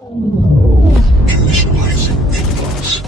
Initializing impulse.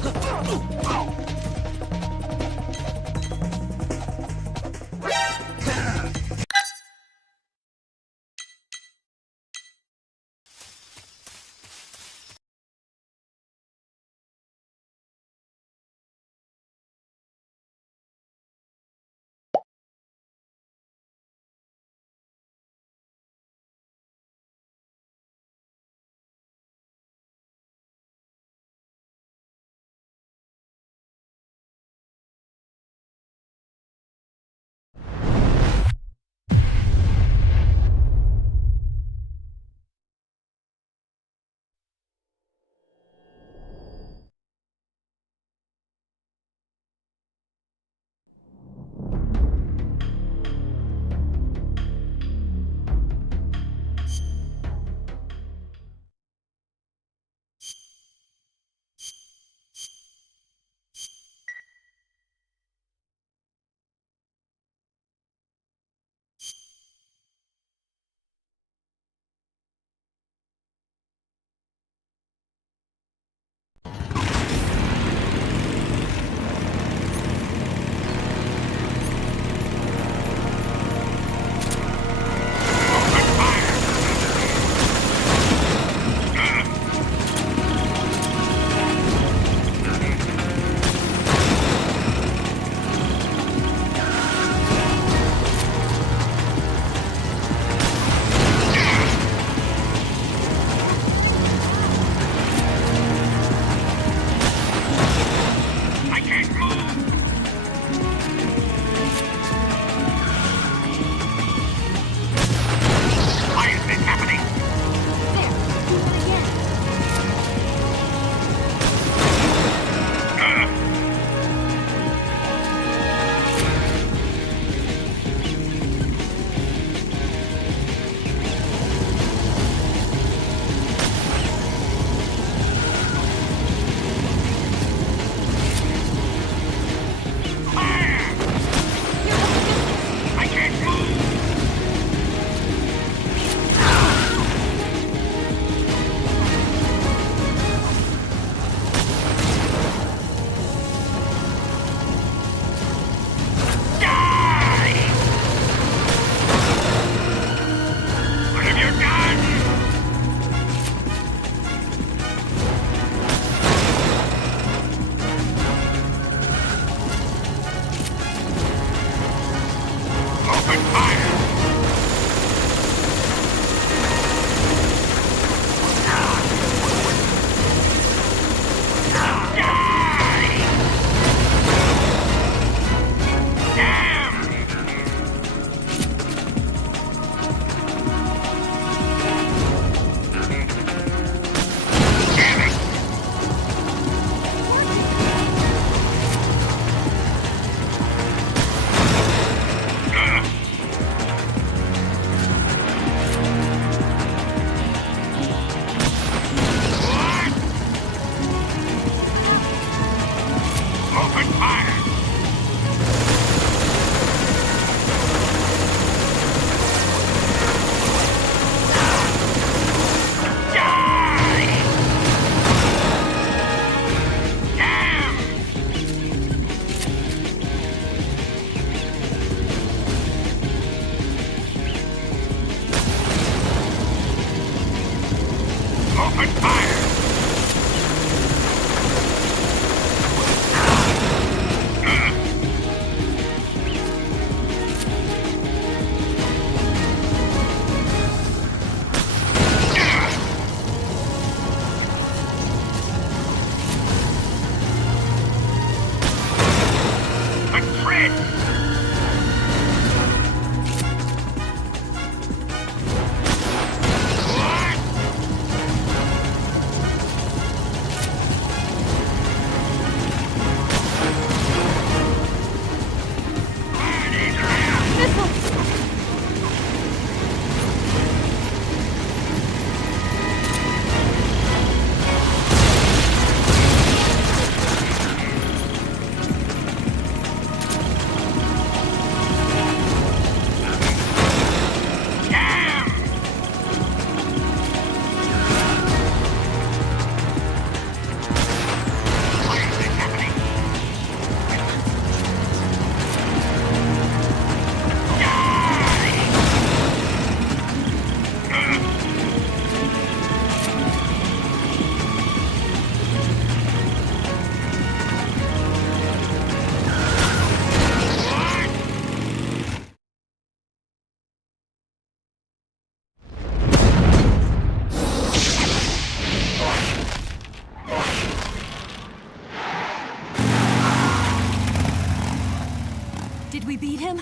we beat him?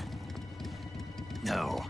No.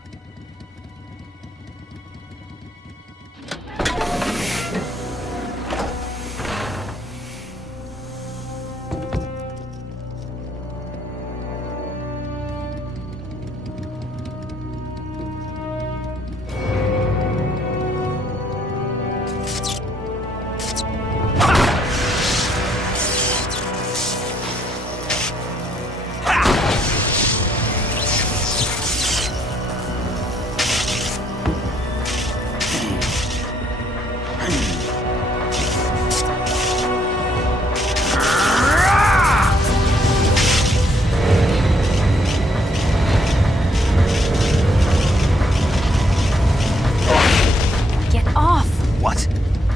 Get off! What?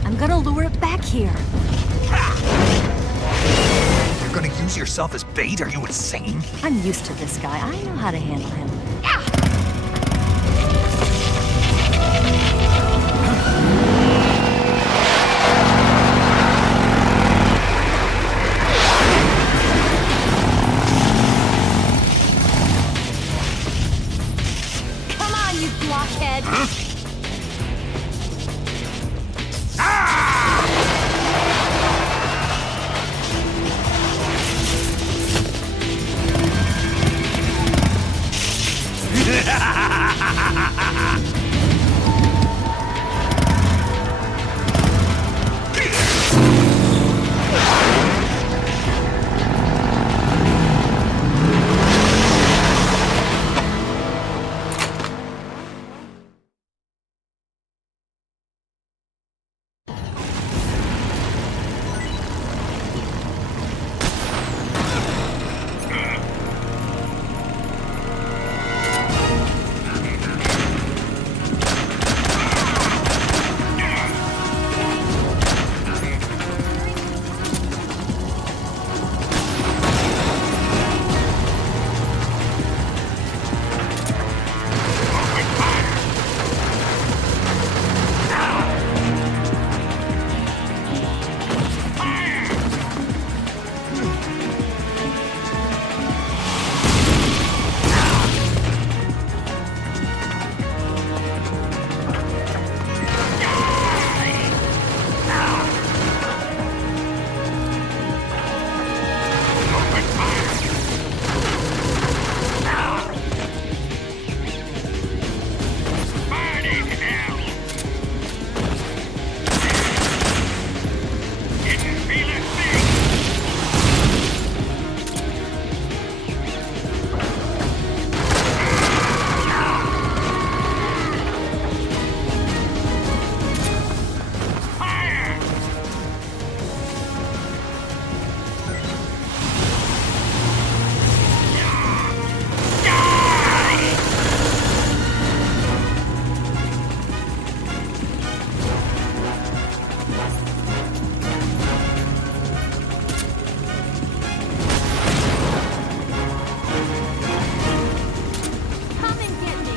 I'm gonna lure it back here. You're gonna use yourself as bait? Are you insane? I'm used to this guy. I know how to handle him. Come on, you blockhead! Come and get me!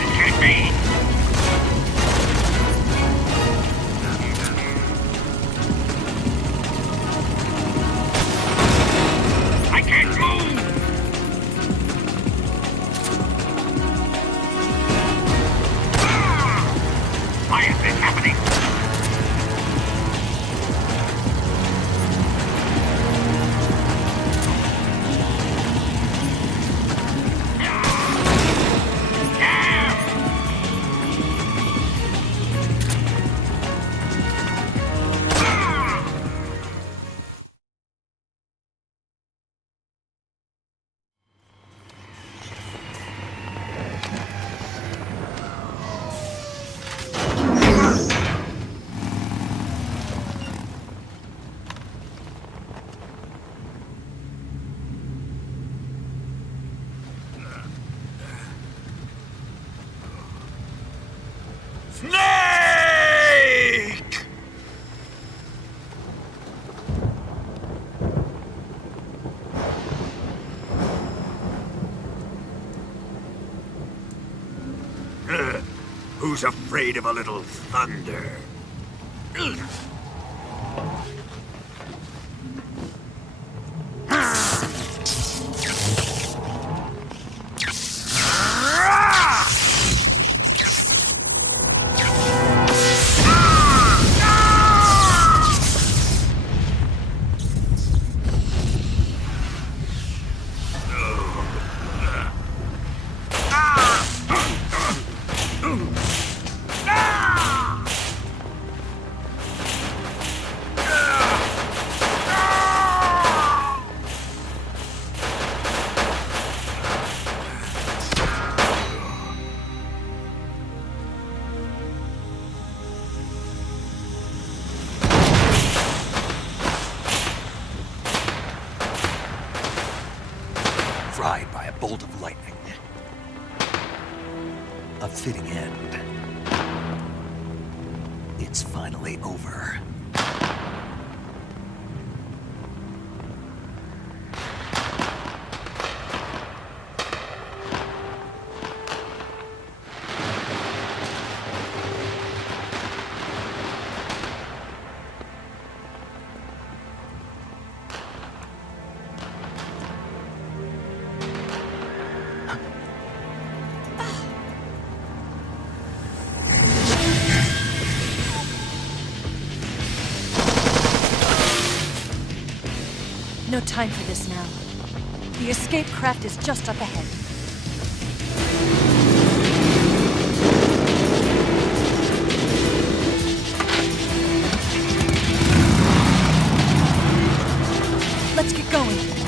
It can't be! I can't move! Why is this happening? Snake! Who's afraid of a little thunder? bolt of lightning. A fitting end. It's finally over. No time for this now. The escape craft is just up ahead. Let's get going.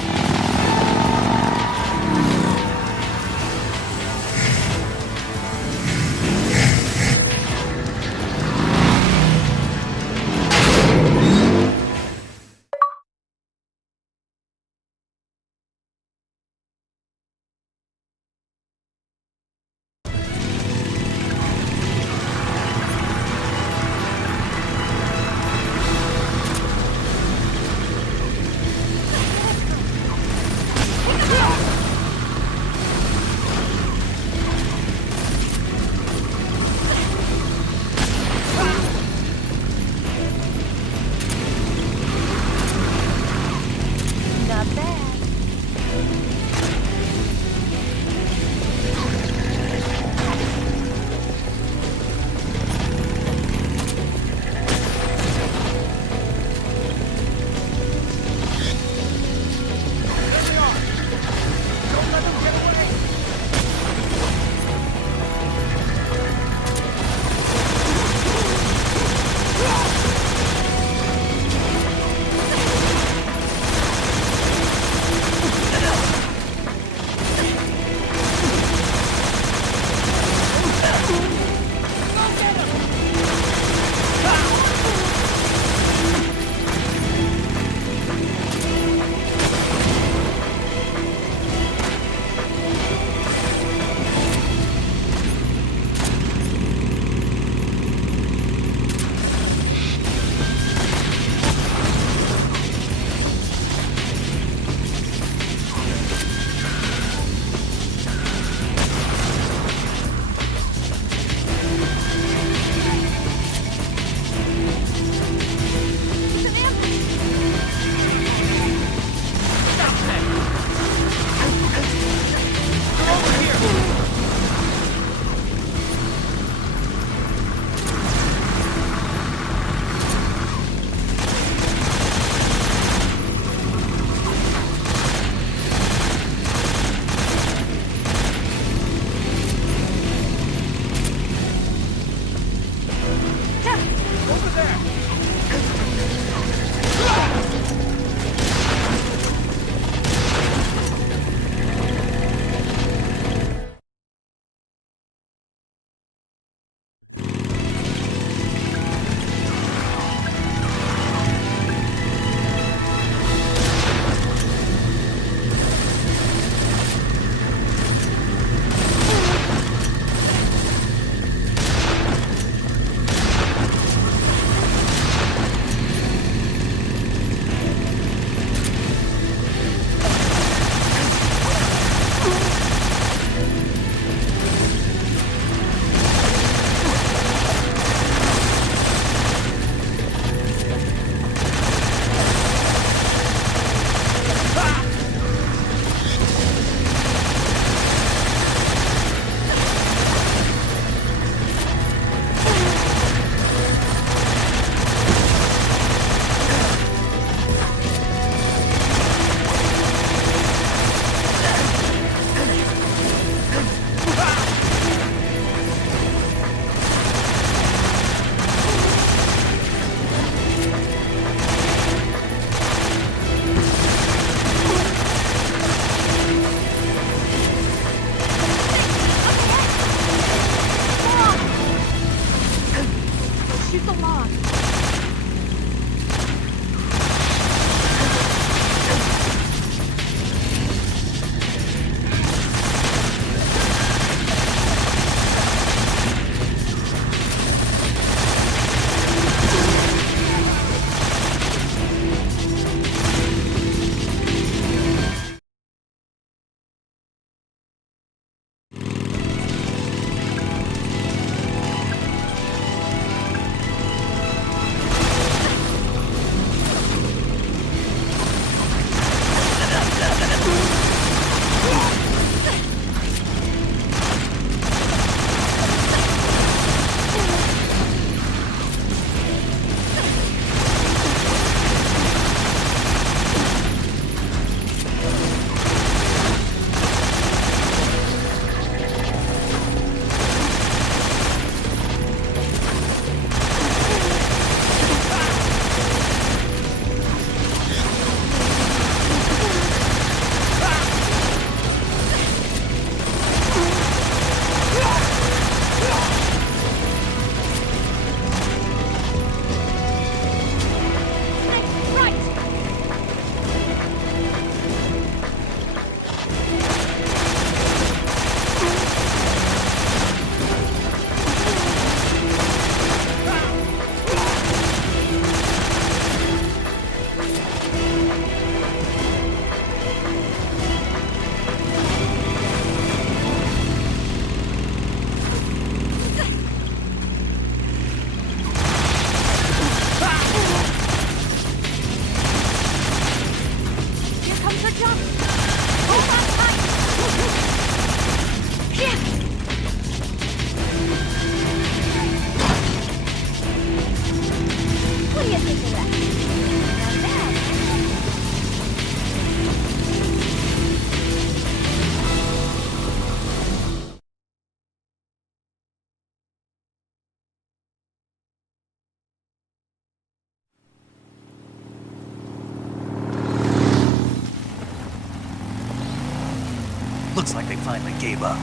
Looks like they finally gave up.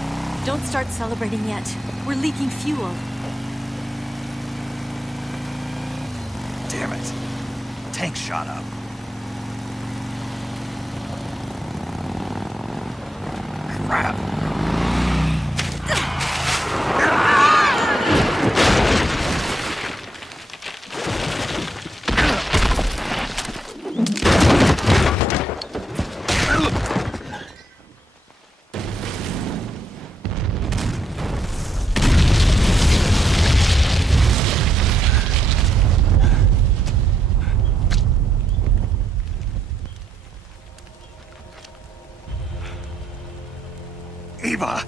Don't start celebrating yet. We're leaking fuel. Damn it. Tank shot up. Crap. Eva!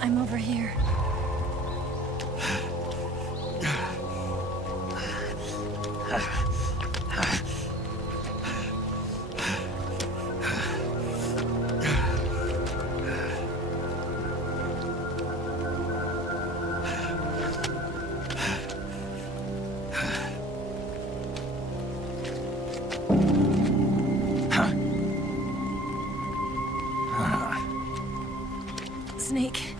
I'm over here. Snake.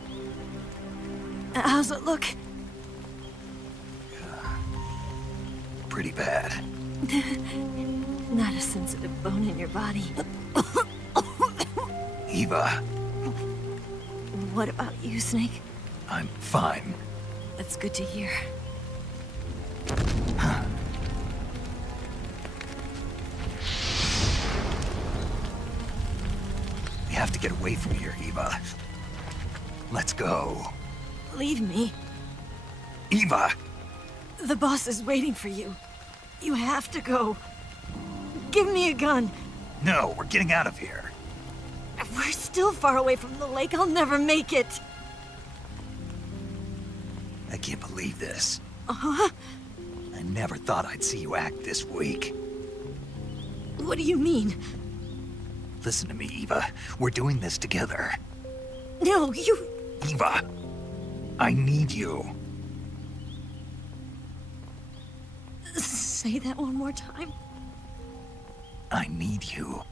How's it look? Pretty bad. Not a sensitive bone in your body. Eva, What about you, Snake? I'm fine. That's good to hear. We have to get away from here, Eva. Let's go. Leave me. Eva! The boss is waiting for you. You have to go. Give me a gun. No, we're getting out of here. We're still far away from the lake. I'll never make it. I can't believe this. Uh-huh. I never thought I'd see you act this weak. What do you mean? Listen to me, Eva. We're doing this together. No, you... Eva! I need you. Say that one more time. I need you.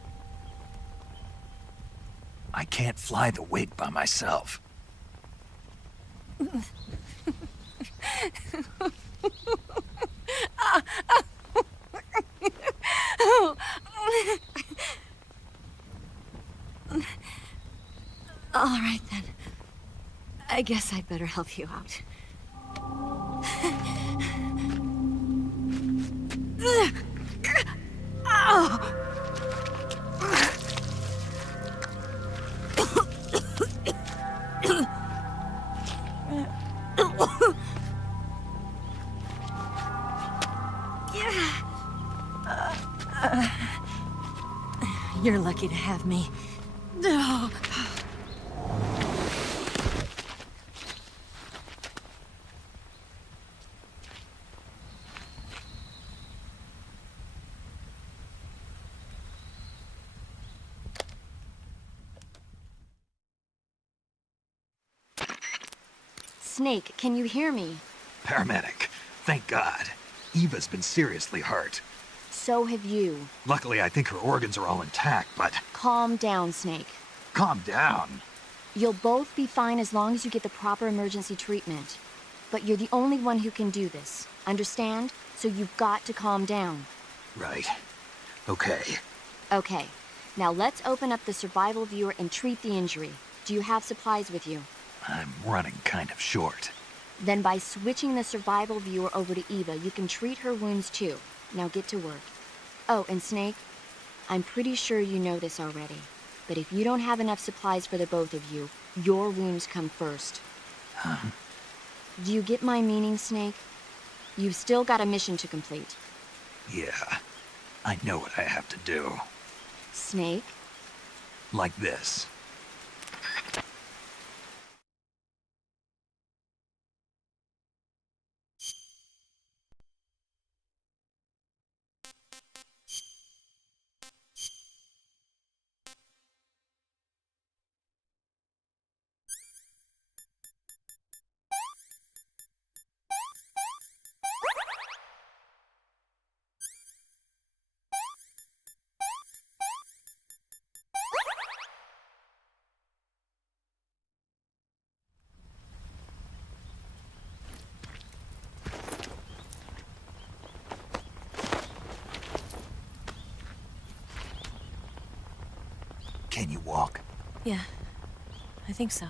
I can't fly the wig by myself. All right, then. I guess I'd better help you out. You're lucky to have me. No. Snake, can you hear me? Paramedic. Thank God. Eva's been seriously hurt. So have you. Luckily, I think her organs are all intact, but... Calm down, Snake. Calm down. You'll both be fine as long as you get the proper emergency treatment. But you're the only one who can do this. Understand? So you've got to calm down. Right. Okay. Okay. Now let's open up the survival viewer and treat the injury. Do you have supplies with you? I'm running kind of short. Then by switching the survival viewer over to Eva, you can treat her wounds too. Now get to work. Oh, and Snake, I'm pretty sure you know this already, but if you don't have enough supplies for the both of you, your wounds come first. Huh? Do you get my meaning, Snake? You've still got a mission to complete. Yeah. I know what I have to do. Snake? Like this. Can you walk? Yeah, I think so.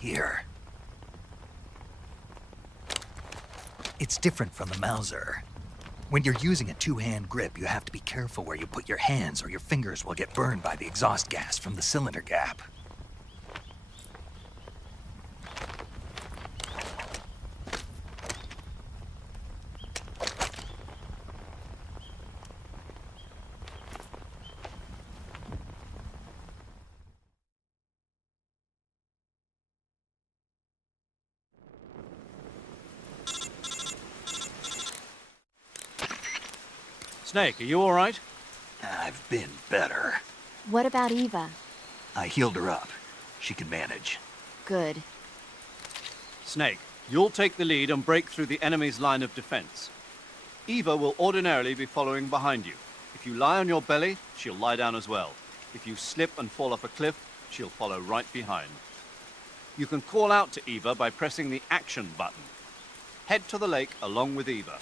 Here. It's different from the Mauser. When you're using a two-hand grip, you have to be careful where you put your hands or your fingers will get burned by the exhaust gas from the cylinder gap. Snake, are you all right? I've been better. What about Eva? I healed her up. She can manage. Good. Snake, you'll take the lead and break through the enemy's line of defense. Eva will ordinarily be following behind you. If you lie on your belly, she'll lie down as well. If you slip and fall off a cliff, she'll follow right behind. You can call out to Eva by pressing the action button. Head to the lake along with Eva.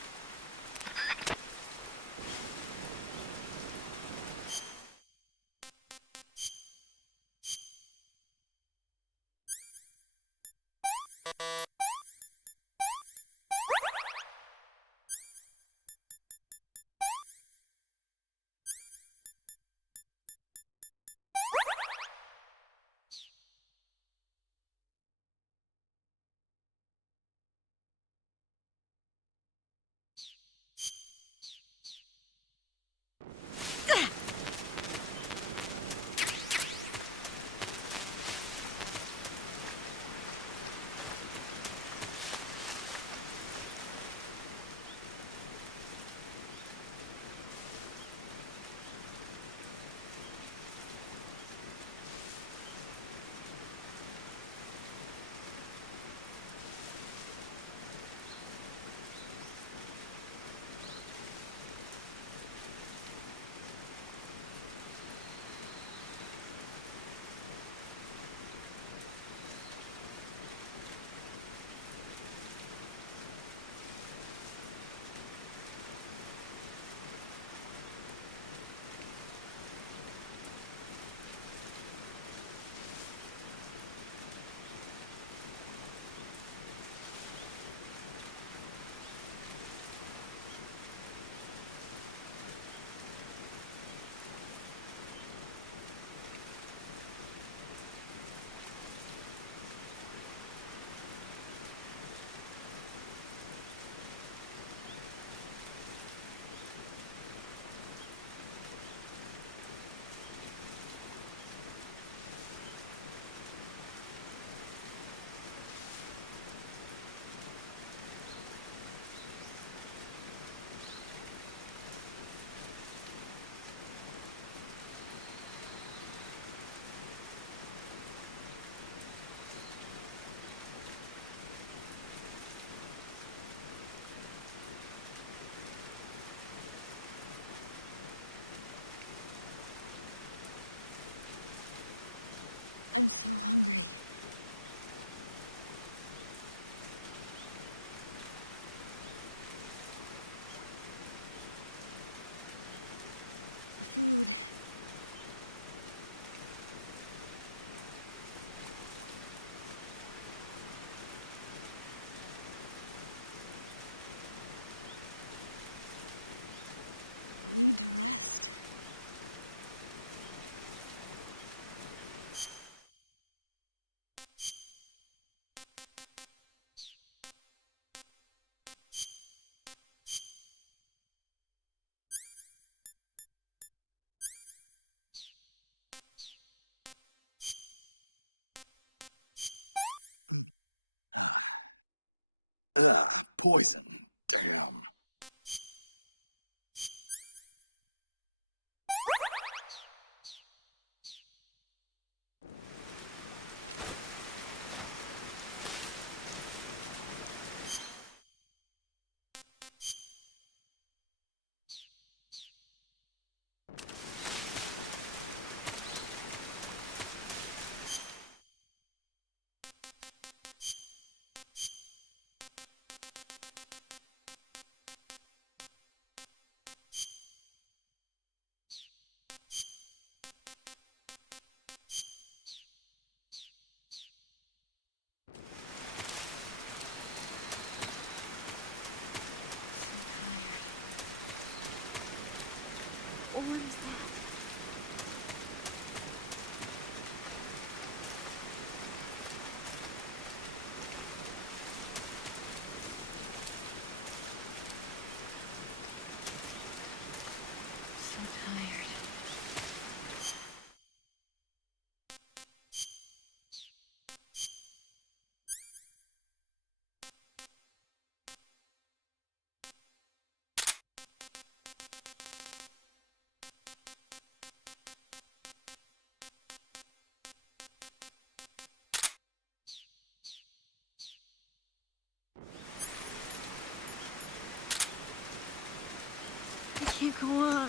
Poison. can't go on.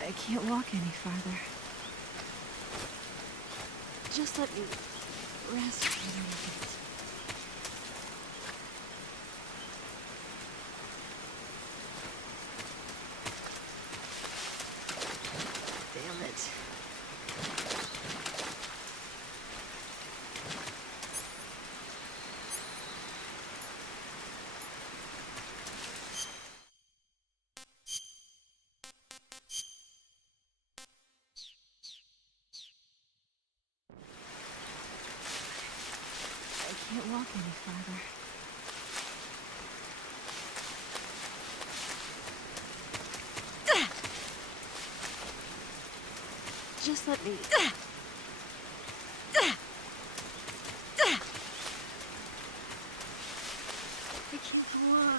I can't walk any farther. Just let me rest for a minute. Damn it. I can't walk any farther. Just let me... I can't go on.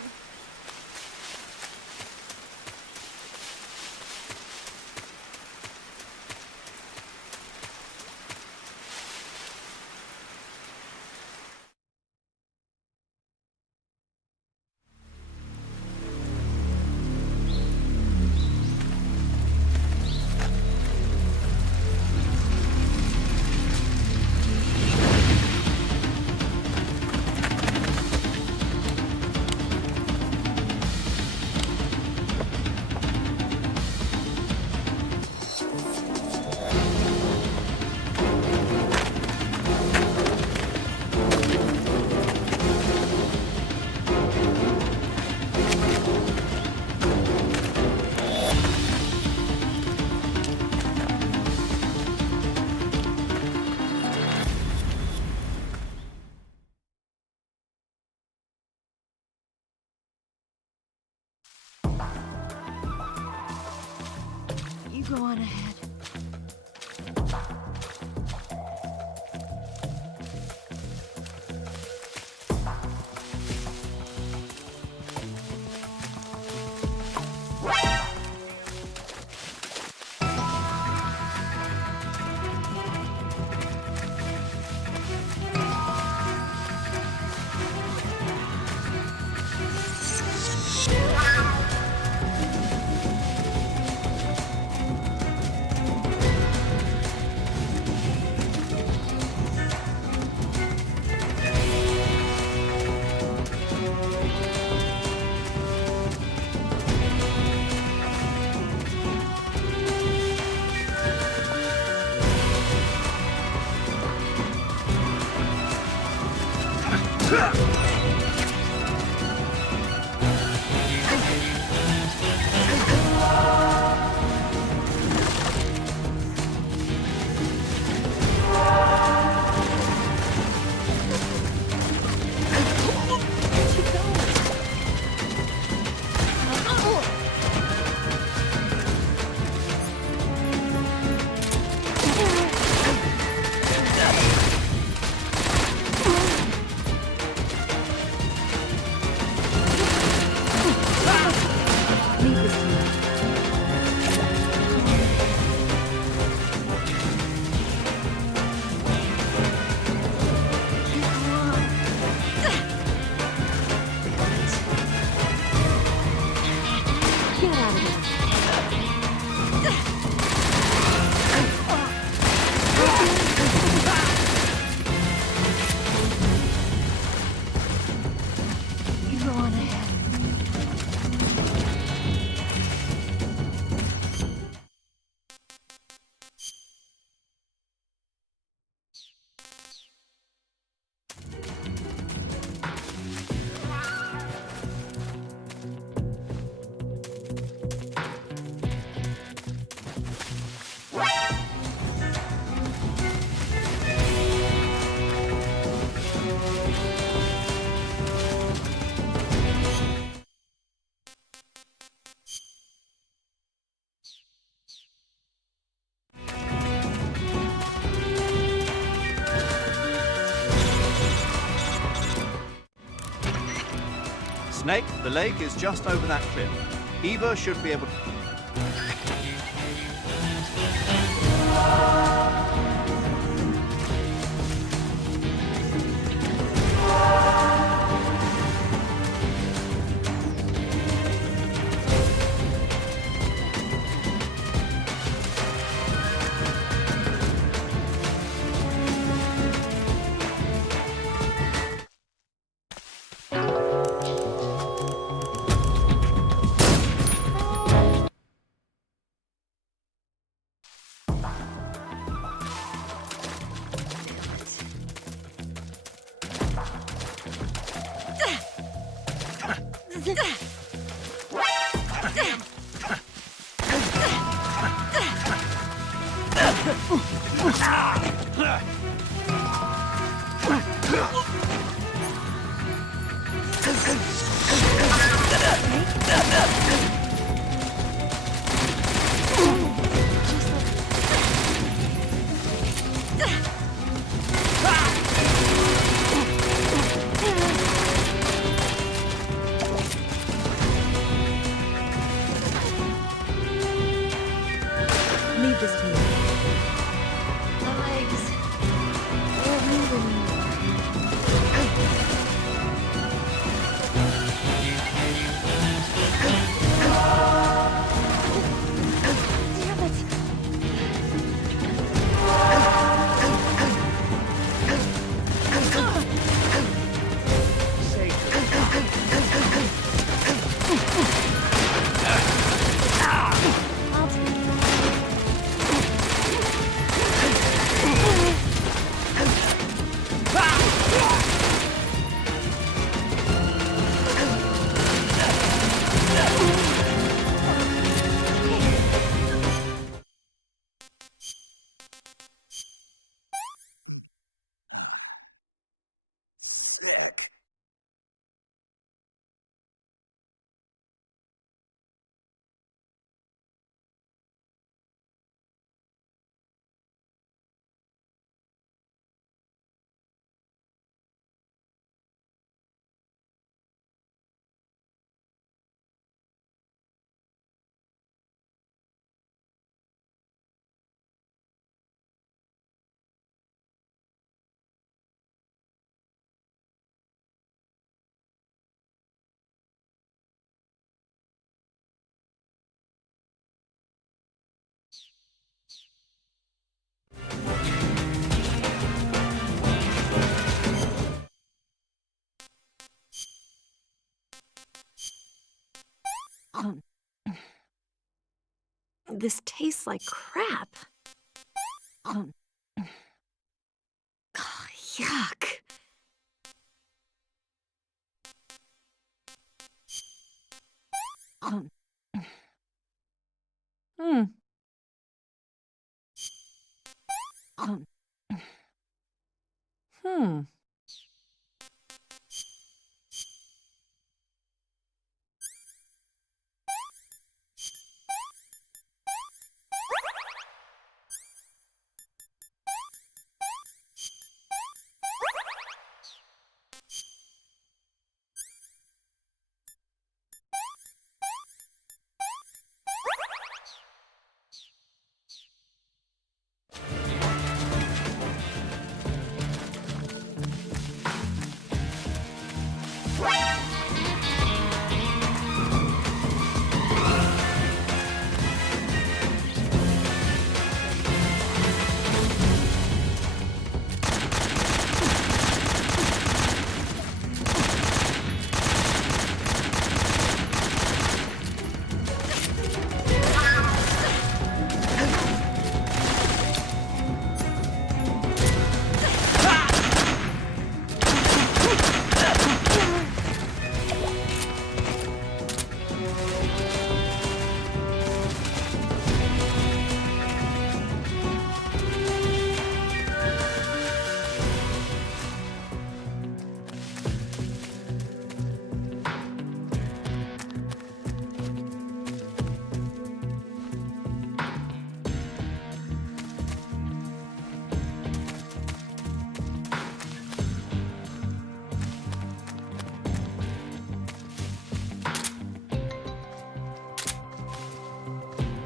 You go on ahead. Snake, the lake is just over that cliff. Eva should be able to... Leave this to me. My legs. They're moving more. Damn it. I'll take it. This tastes like crap. Oh, yuck. Hmm. Hmm.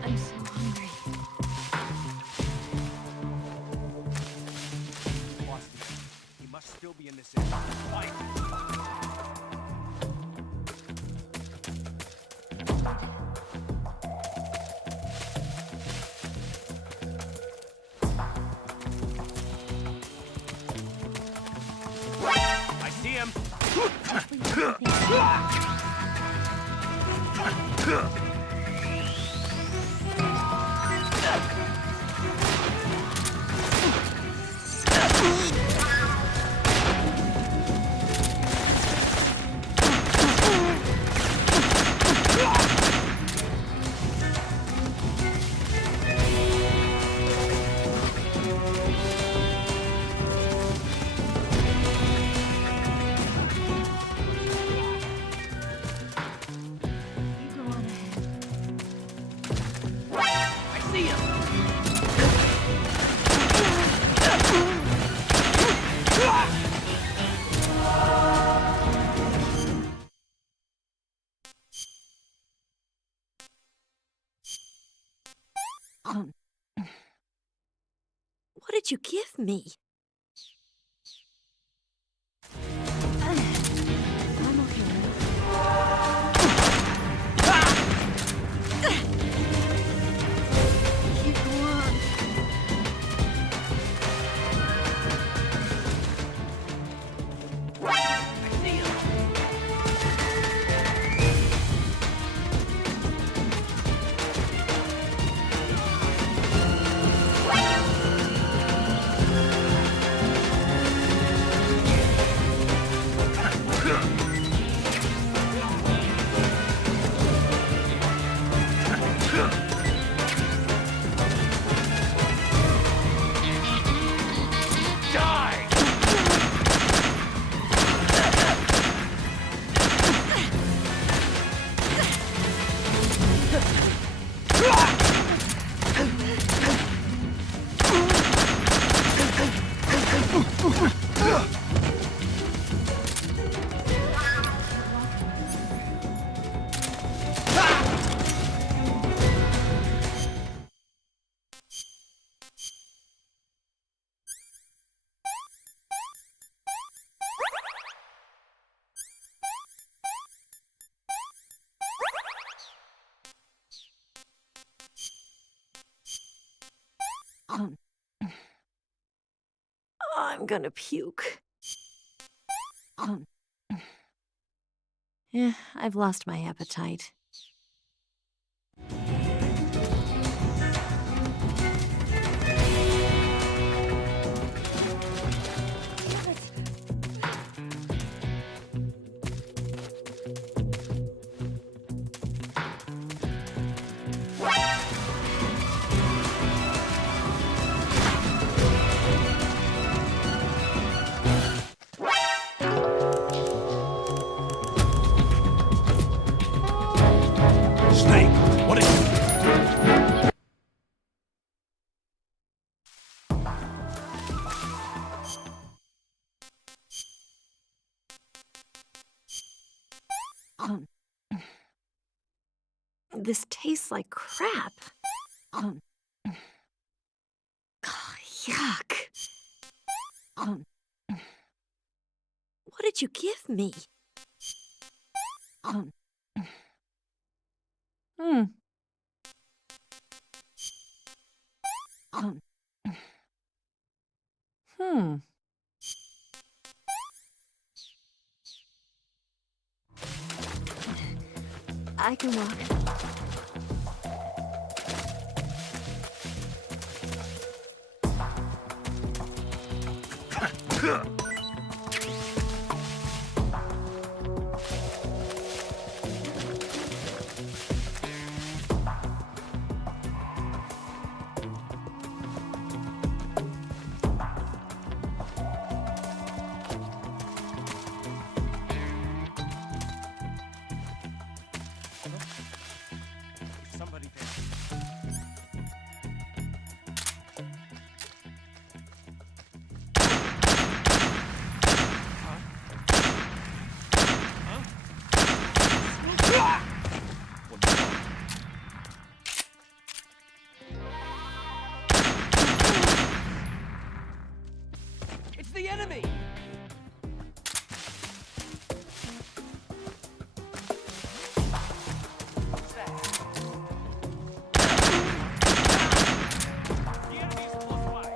I'm so hungry. He must still be in this area. Fight! I see him! see him! What did you give me? I'm okay. Keep on. I'm gonna puke. Yeah, I've lost my appetite. Snake, what is it? This tastes like crap. Oh, yuck. What did you give me? Hmm. Hmm. I can walk. Somebody there. It's the enemy! What's that? The enemy's close by.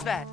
Who's that?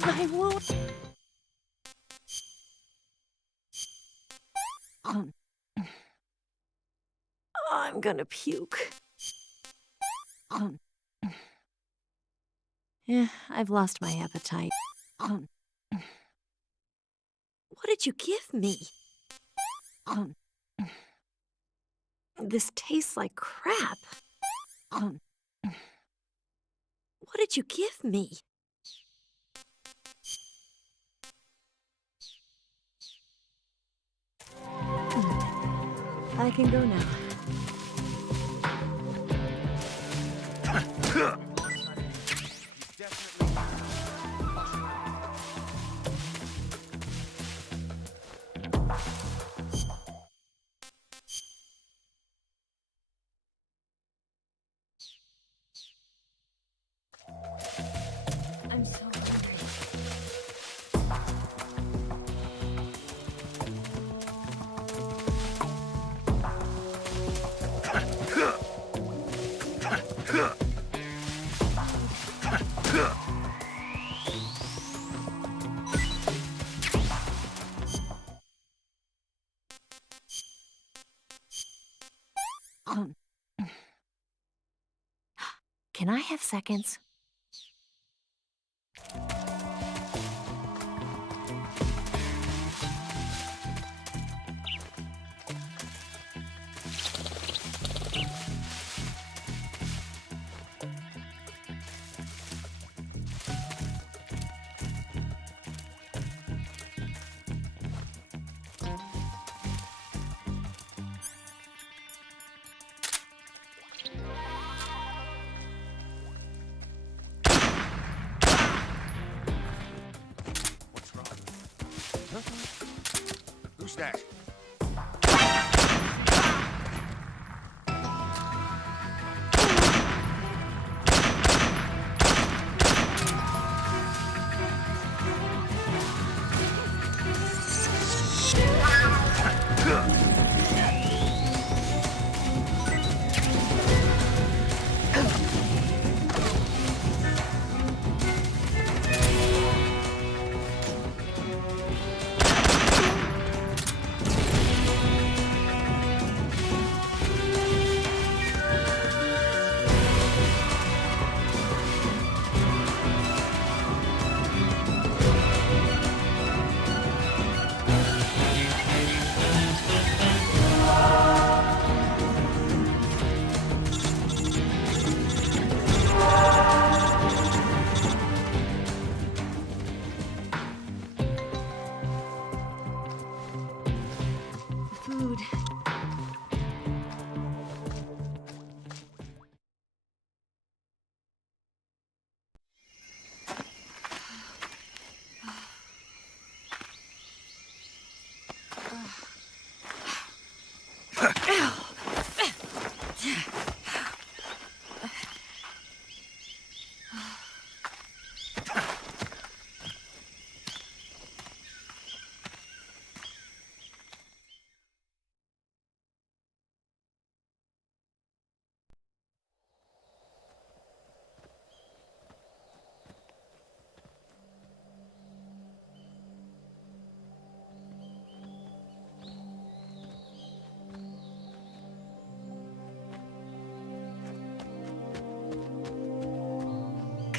My wound. I'm gonna puke. Yeah, I've lost my appetite. What did you give me? This tastes like crap. What did you give me? I can go now. I'm so hungry. Can I have seconds? What's wrong? Huh? Who's that?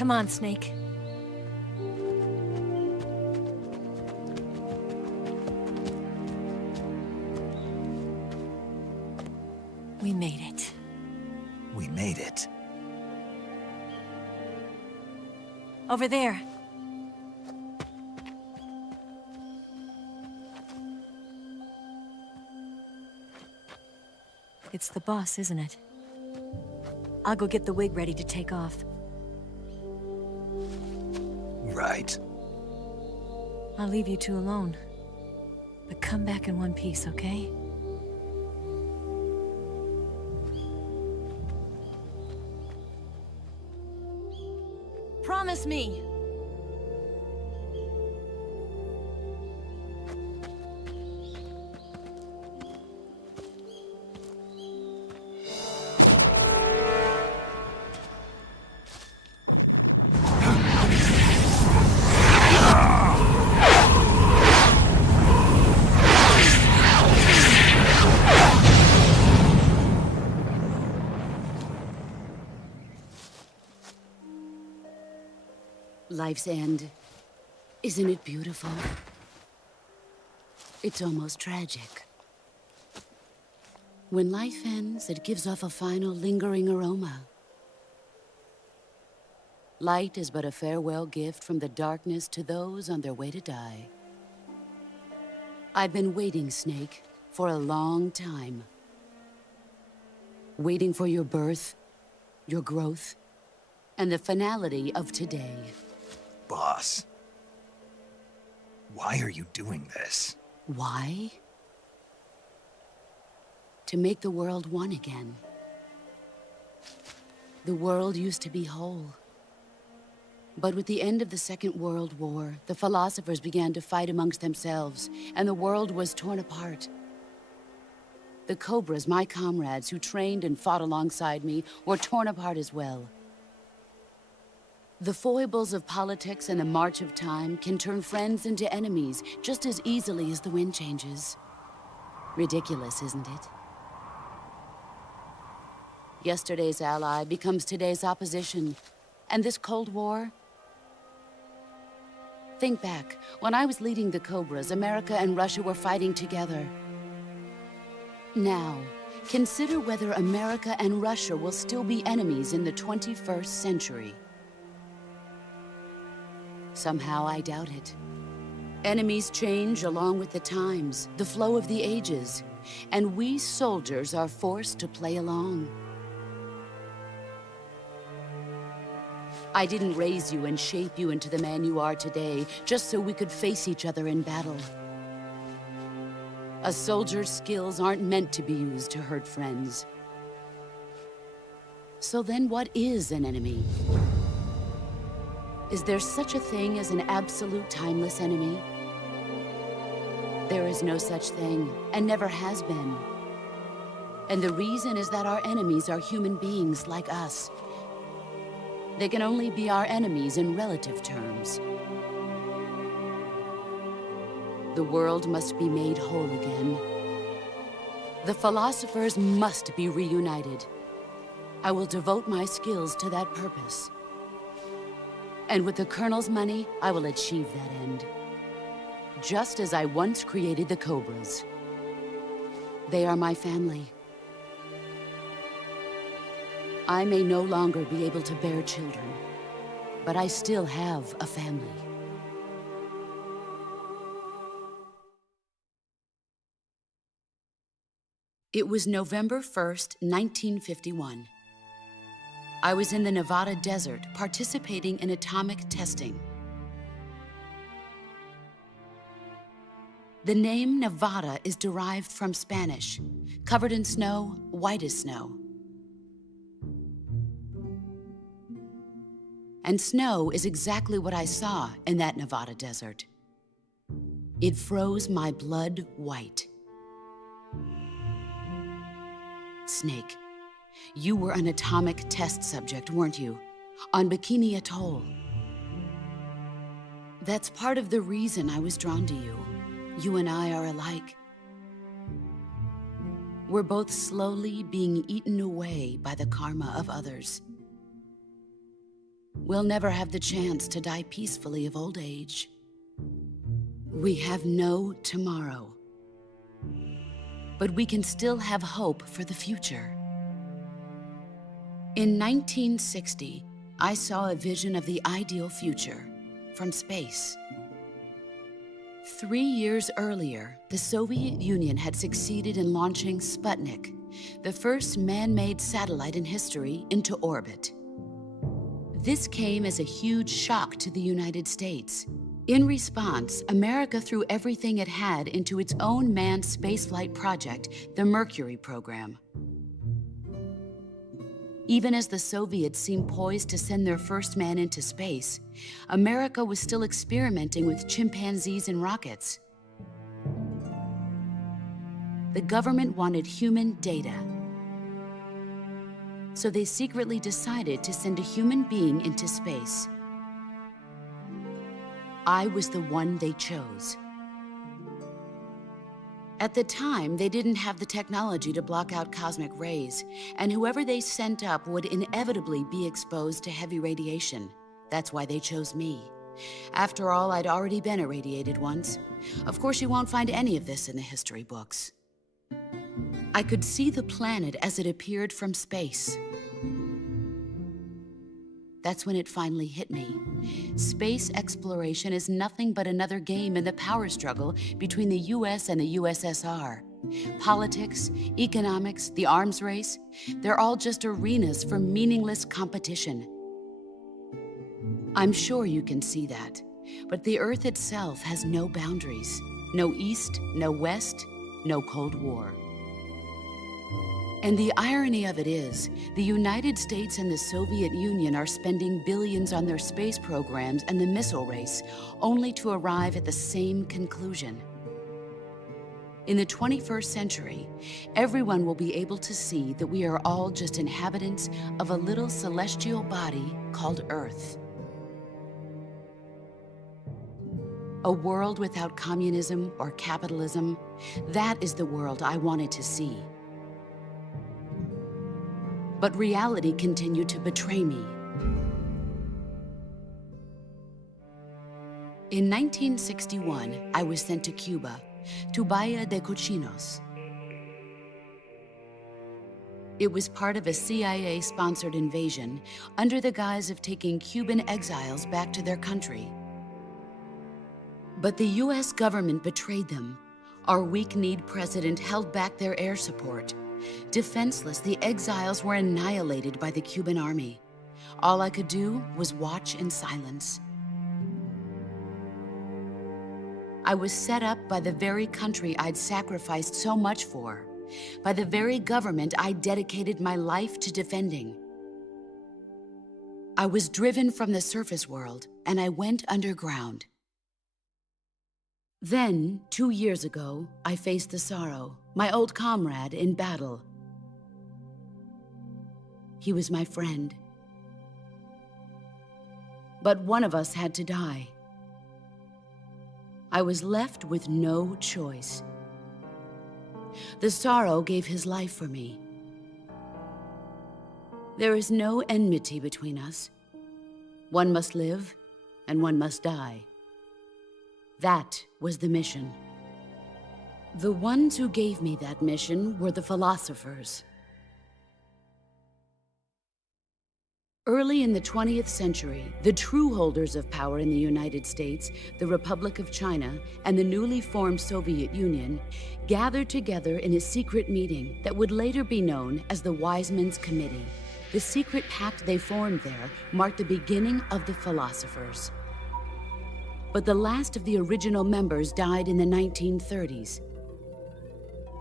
Come on, Snake. We made it. We made it. Over there. It's the boss, isn't it? I'll go get the wig ready to take off. Right. I'll leave you two alone. But come back in one piece, okay? Promise me! Life's end. Isn't it beautiful? It's almost tragic. When life ends, it gives off a final lingering aroma. Light is but a farewell gift from the darkness to those on their way to die. I've been waiting, Snake, for a long time. Waiting for your birth, your growth, and the finality of today. Boss. Why are you doing this? Why? To make the world one again. The world used to be whole. But with the end of the Second World War, the philosophers began to fight amongst themselves, and the world was torn apart. The Cobras, my comrades who trained and fought alongside me, were torn apart as well. The foibles of politics and the march of time can turn friends into enemies just as easily as the wind changes. Ridiculous, isn't it? Yesterday's ally becomes today's opposition. And this Cold War? Think back. When I was leading the Cobras, America and Russia were fighting together. Now, consider whether America and Russia will still be enemies in the 21st century. Somehow I doubt it. Enemies change along with the times, the flow of the ages, and we soldiers are forced to play along. I didn't raise you and shape you into the man you are today just so we could face each other in battle. A soldier's skills aren't meant to be used to hurt friends. So then what is an enemy? Is there such a thing as an absolute timeless enemy? There is no such thing, and never has been. And the reason is that our enemies are human beings like us. They can only be our enemies in relative terms. The world must be made whole again. The philosophers must be reunited. I will devote my skills to that purpose. And with the Colonel's money, I will achieve that end. Just as I once created the Cobras. They are my family. I may no longer be able to bear children, but I still have a family. It was November 1st, 1951. I was in the Nevada desert participating in atomic testing. The name Nevada is derived from Spanish, covered in snow, white as snow. And snow is exactly what I saw in that Nevada desert. It froze my blood white. Snake, you were an atomic test subject, weren't you? On Bikini Atoll. That's part of the reason I was drawn to you. You and I are alike. We're both slowly being eaten away by the karma of others. we'll never have the chance to die peacefully of old age. We have no tomorrow. But we can still have hope for the future. In 1960, I saw a vision of the ideal future from space. 3 years earlier, the Soviet Union had succeeded in launching Sputnik, the first man-made satellite in history, into orbit. This came as a huge shock to the United States. In response, America threw everything it had into its own manned spaceflight project, the Mercury program. Even as the Soviets seemed poised to send their first man into space, America was still experimenting with chimpanzees and rockets. The government wanted human data. So they secretly decided to send a human being into space. I was the one they chose. At the time, they didn't have the technology to block out cosmic rays, and whoever they sent up would inevitably be exposed to heavy radiation. That's why they chose me. After all, I'd already been irradiated once. Of course, you won't find any of this in the history books. I could see the planet as it appeared from space. That's when it finally hit me. Space exploration is nothing but another game in the power struggle between the US and the USSR. Politics, economics, the arms race, they're all just arenas for meaningless competition. I'm sure you can see that, but the Earth itself has no boundaries. No East, no West, no Cold War. And the irony of it is, the United States and the Soviet Union are spending billions on their space programs and the missile race, only to arrive at the same conclusion. In the 21st century, everyone will be able to see that we are all just inhabitants of a little celestial body called Earth. A world without communism or capitalism, that is the world I wanted to see. But reality continued to betray me. In 1961, I was sent to Cuba, to Bahia de Cochinos. It was part of a CIA-sponsored invasion under the guise of taking Cuban exiles back to their country. But the US government betrayed them. Our weak-kneed president held back their air support. Defenseless, the exiles were annihilated by the Cuban army. All I could do was watch in silence. I was set up by the very country I'd sacrificed so much for, by the very government I dedicated my life to defending. I was driven from the surface world, and I went underground. Then, 2 years ago, I faced the sorrow, my old comrade in battle. He was my friend. But one of us had to die. I was left with no choice. The sorrow gave his life for me. There is no enmity between us. One must live, and one must die. That was the mission. The ones who gave me that mission were the philosophers. Early in the 20th century, the true holders of power in the United States, the Republic of China, and the newly formed Soviet Union gathered together in a secret meeting that would later be known as the Wise Men's Committee. The secret pact they formed there marked the beginning of the philosophers. But the last of the original members died in the 1930s.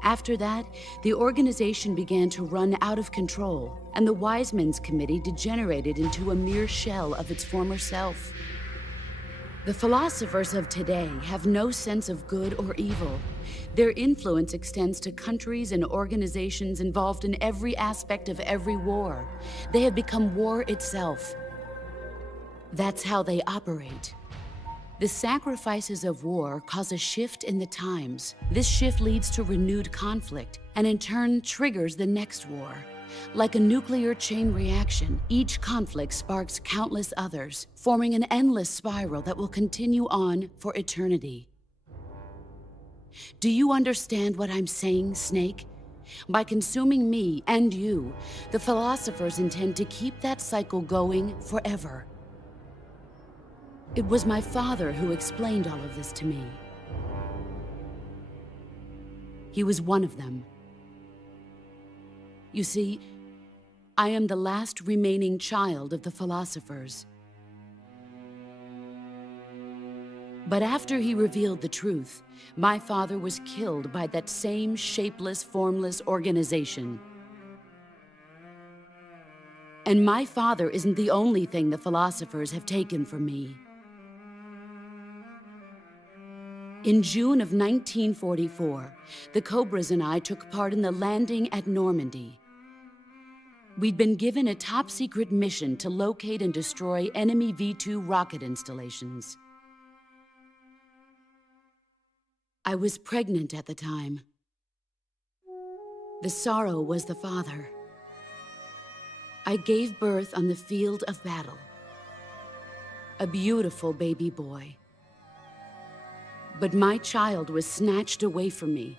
After that, the organization began to run out of control, and the Wise Men's Committee degenerated into a mere shell of its former self. The philosophers of today have no sense of good or evil. Their influence extends to countries and organizations involved in every aspect of every war. They have become war itself. That's how they operate. The sacrifices of war cause a shift in the times. This shift leads to renewed conflict, and in turn triggers the next war. Like a nuclear chain reaction, each conflict sparks countless others, forming an endless spiral that will continue on for eternity. Do you understand what I'm saying, Snake? By consuming me and you, the philosophers intend to keep that cycle going forever. It was my father who explained all of this to me. He was one of them. You see, I am the last remaining child of the philosophers. But after he revealed the truth, my father was killed by that same shapeless, formless organization. And my father isn't the only thing the philosophers have taken from me. In June of 1944, the Cobras and I took part in the landing at Normandy. We'd been given a top-secret mission to locate and destroy enemy V-2 rocket installations. I was pregnant at the time. The sorrow was the father. I gave birth on the field of battle. A beautiful baby boy. But my child was snatched away from me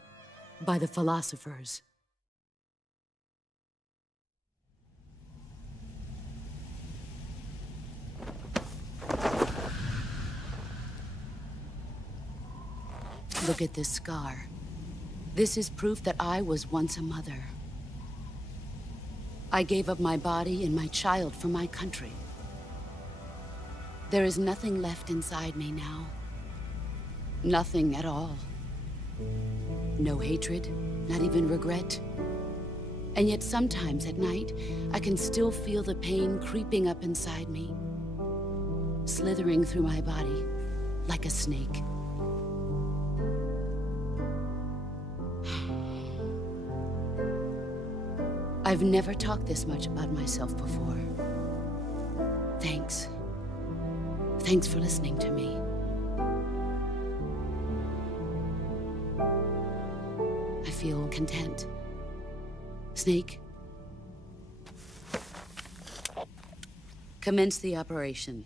by the philosophers. Look at this scar. This is proof that I was once a mother. I gave up my body and my child for my country. There is nothing left inside me now. Nothing at all. No hatred, not even regret. And yet sometimes at night, I can still feel the pain creeping up inside me, slithering through my body like a snake. I've never talked this much about myself before. Thanks. Thanks for listening to me. I feel content. Snake, commence the operation.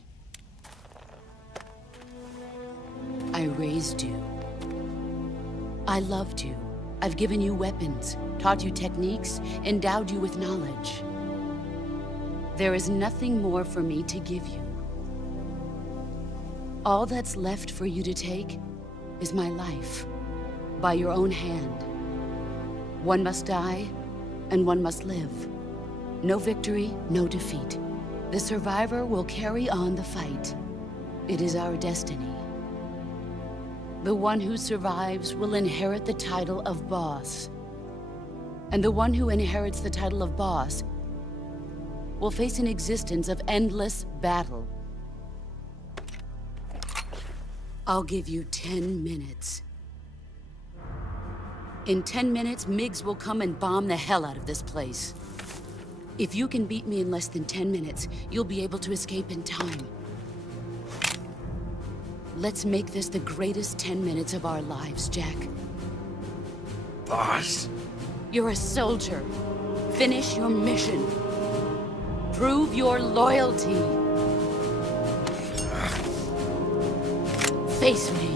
I raised you. I loved you. I've given you weapons, taught you techniques, endowed you with knowledge. There is nothing more for me to give you. All that's left for you to take is my life, by your own hand. One must die, and one must live. No victory, no defeat. The survivor will carry on the fight. It is our destiny. The one who survives will inherit the title of boss. And the one who inherits the title of boss will face an existence of endless battle. I'll give you 10 minutes. In 10 minutes, MiGs will come and bomb the hell out of this place. If you can beat me in less than 10 minutes, you'll be able to escape in time. Let's make this the greatest 10 minutes of our lives, Jack. Boss? You're a soldier. Finish your mission. Prove your loyalty. Face me.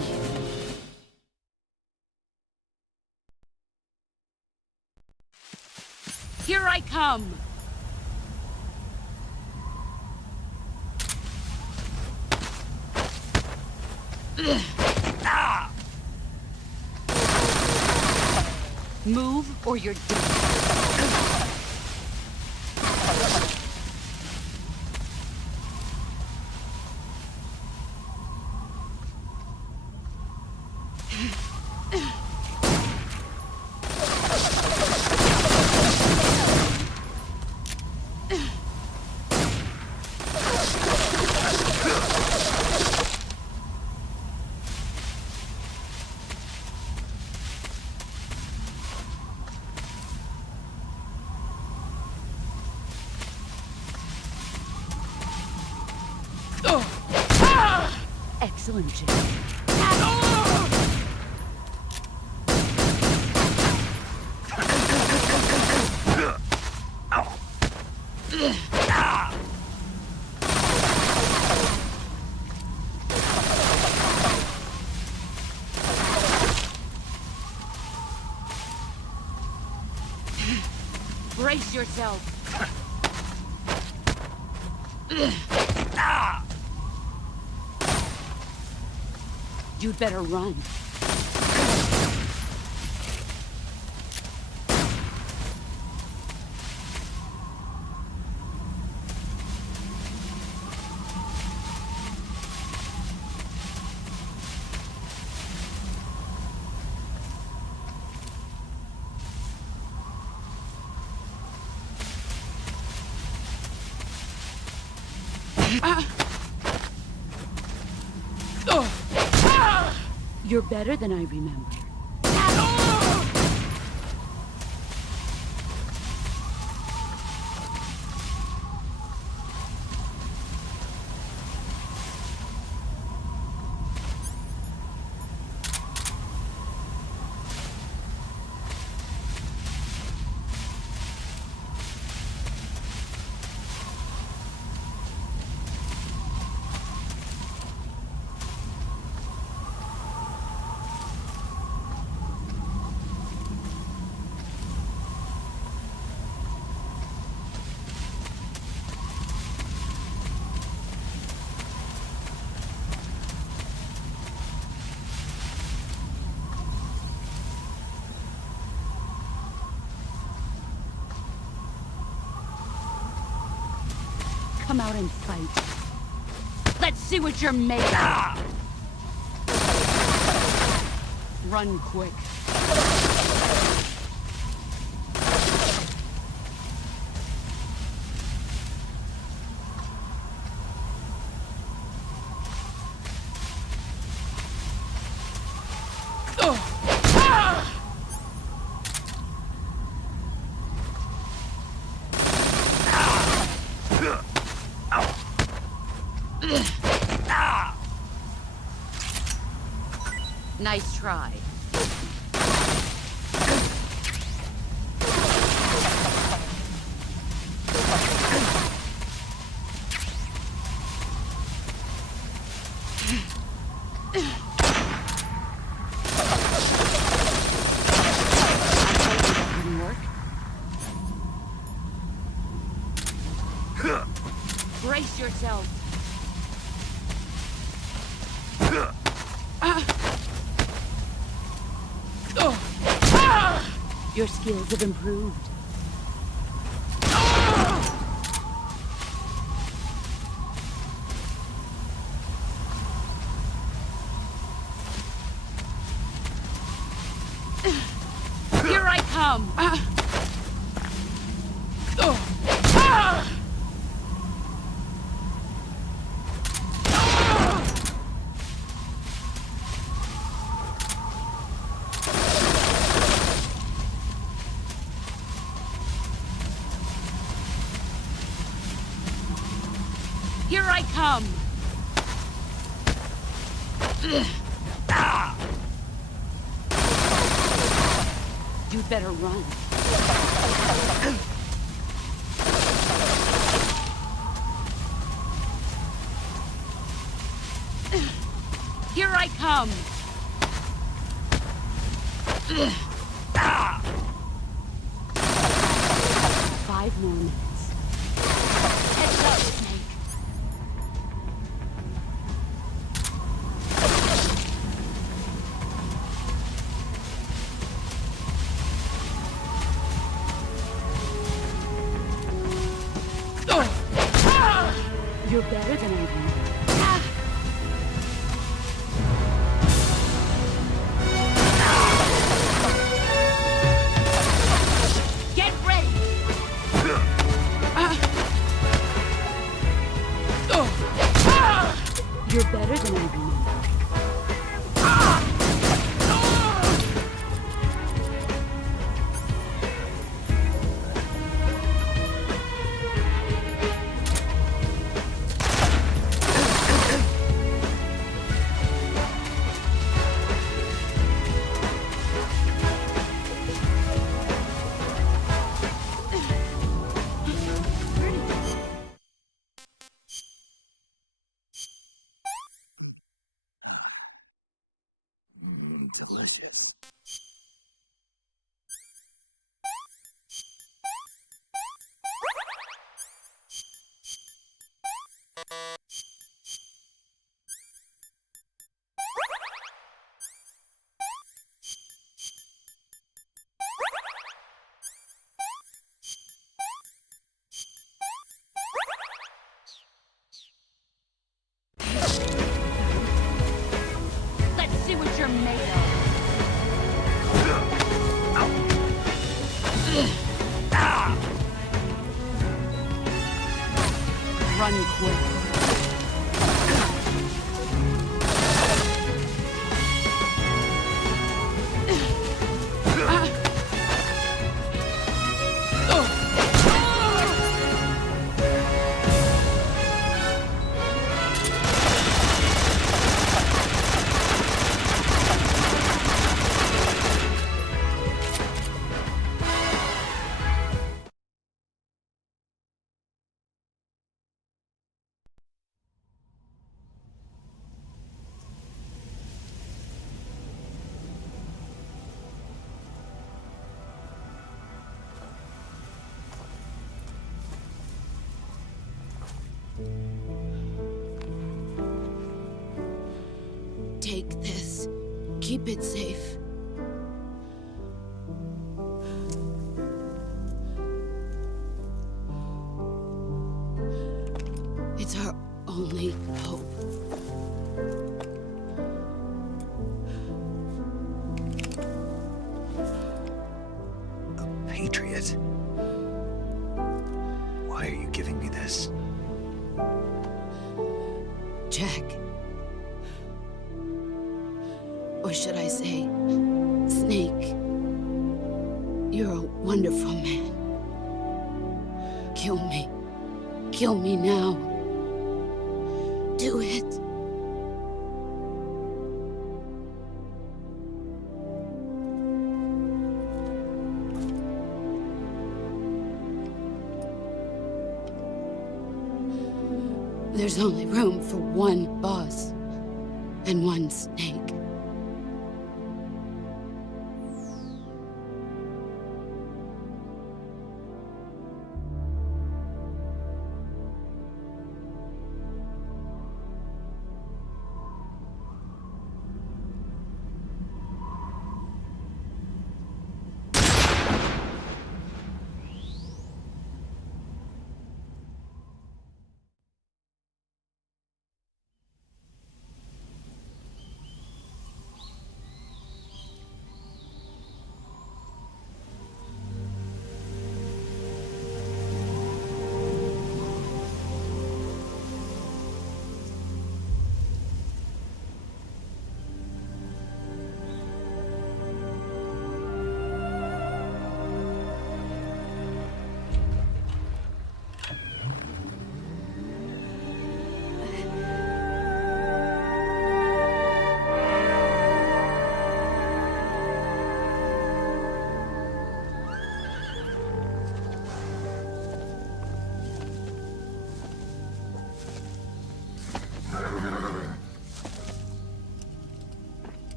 Here I come! Move or you're dead. Excellent, Jack. Brace yourself. You'd better run. You're better than I remember. Come out and fight. Let's see what you're made of. Run quick. Nice try. Brace yourself. Your skills have improved. Here I come. Here I come! 'You'd better run. Here I come! 5 more minutes. Heads up, Snake. You're better than I remember. Get ready! You're better than I remember. delicious. Let's see what you're made of. Run quick. Take this. Keep it safe. It's our only hope. A patriot? Why are you giving me this? Jack. Or should I say, Snake? You're a wonderful man. Kill me. Kill me now. Do it. There's only room for one boss and one snake.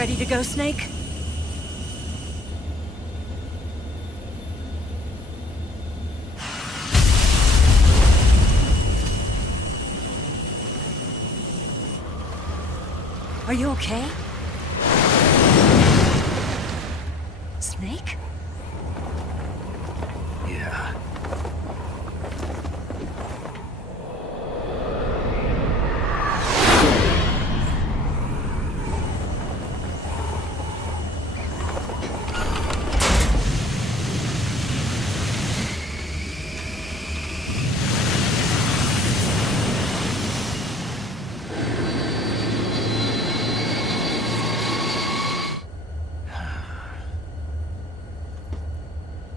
Ready to go, Snake? Are you okay? Snake? Yeah.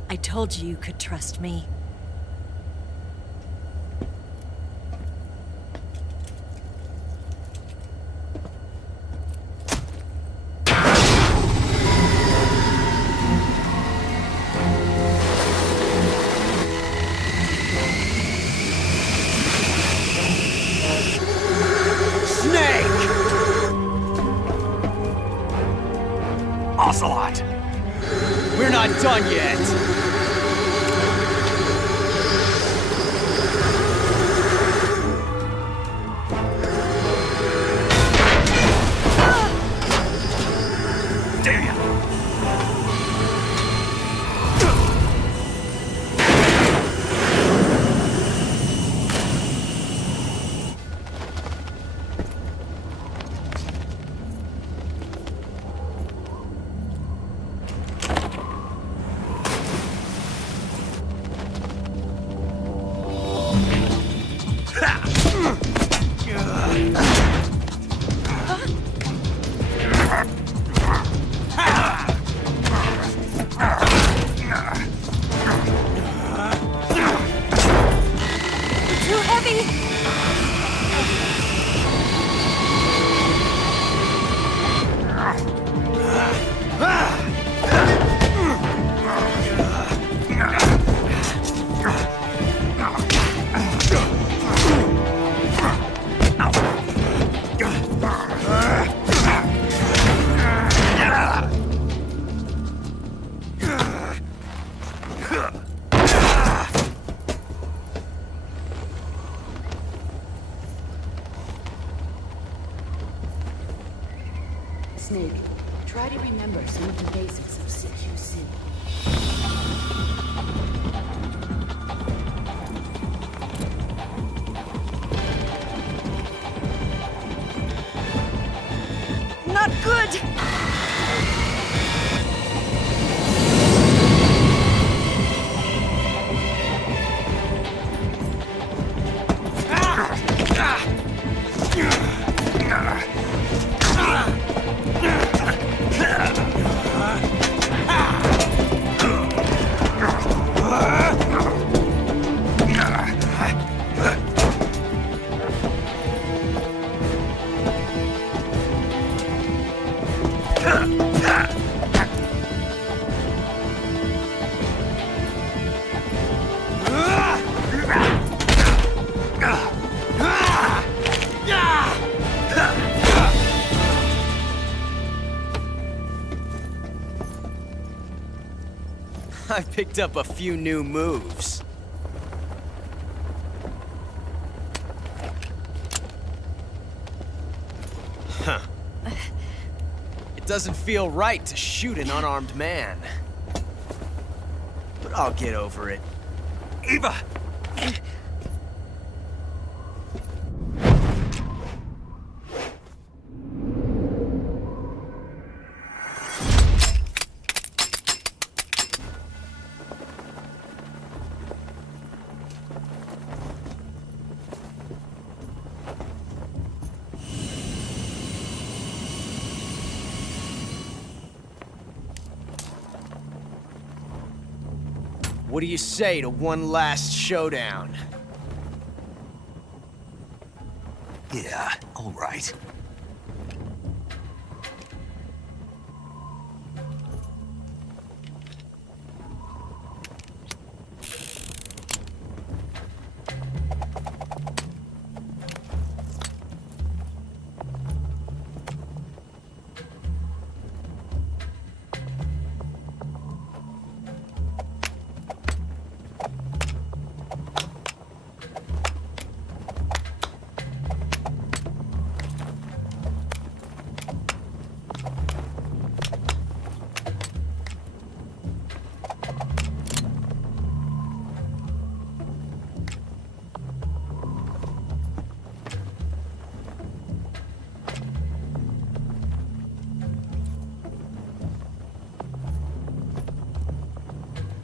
I told you you could trust me. Ocelot! We're not done yet! Damn! Too heavy! Snake, try to remember some of the basics of CQC. Not good! I picked up a few new moves. Huh. It doesn't feel right to shoot an unarmed man. But I'll get over it. Eva! What do you say to one last showdown? Yeah, all right.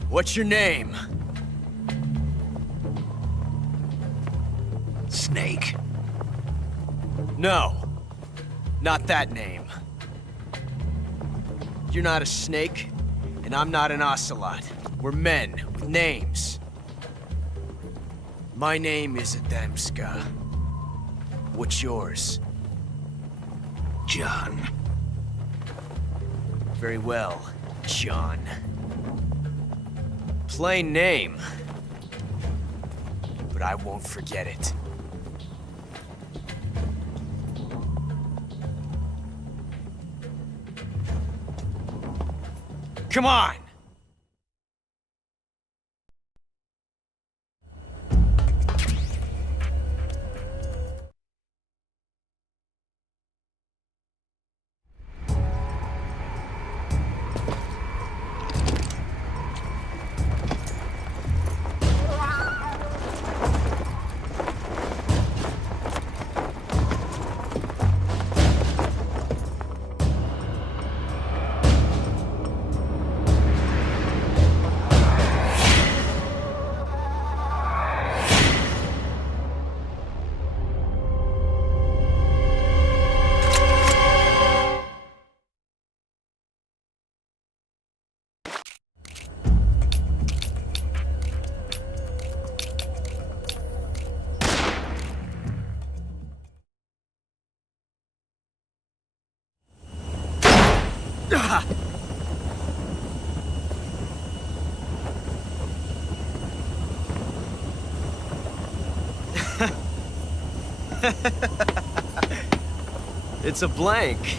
What's your name? Snake. No. Not that name. You're not a snake, and I'm not an ocelot. We're men with names. My name is Adamska. What's yours? John. Very well, John. Plain name. But I won't forget it. Come on! It's a blank.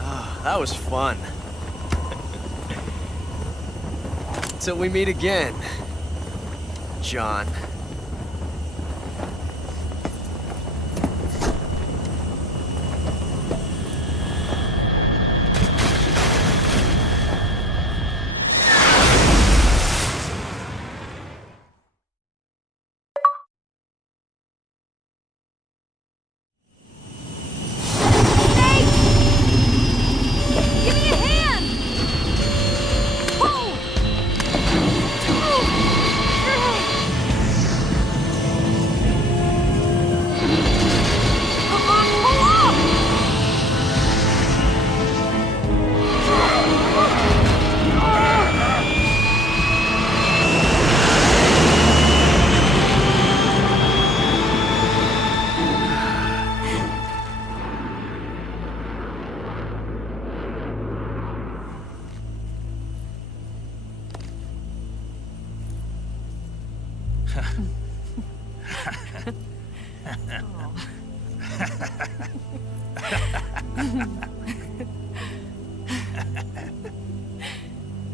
Ah, that was fun. Till we meet again, John. Give me a hand! Whoa! Come on, pull up!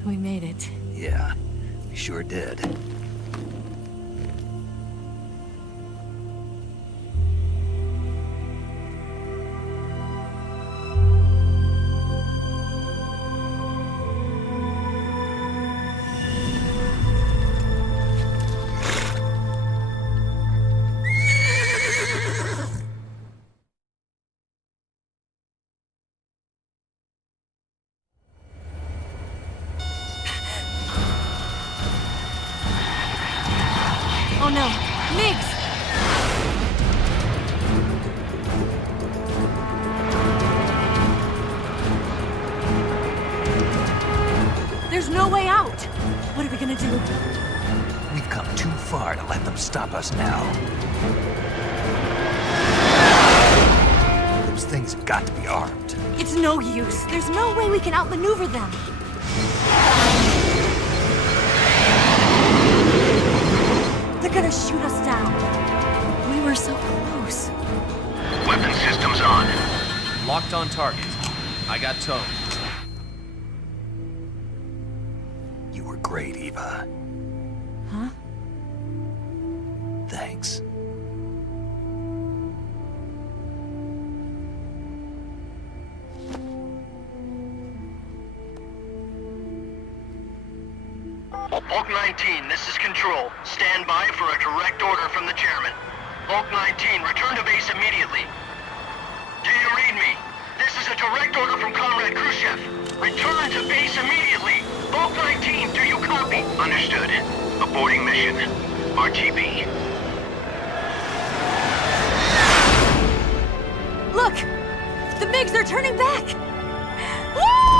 We made it. Yeah, we sure did. Oh no, Migs! There's no way out! What are we gonna do? We've come too far to let them stop us now. Those things have got to be armed. It's no use. There's no way we can outmaneuver them. They're gonna shoot us down. We were so close. Weapon systems on. Locked on target. I got towed. You were great, Eva. Huh? Thanks. Bulk 19, this is Control. Stand by for a direct order from the chairman. Bulk 19, return to base immediately. Do you read me? This is a direct order from Comrade Khrushchev. Return to base immediately. Bulk 19, do you copy? Understood. Aborting mission. RTB. Look! The MiGs are turning back! Woo!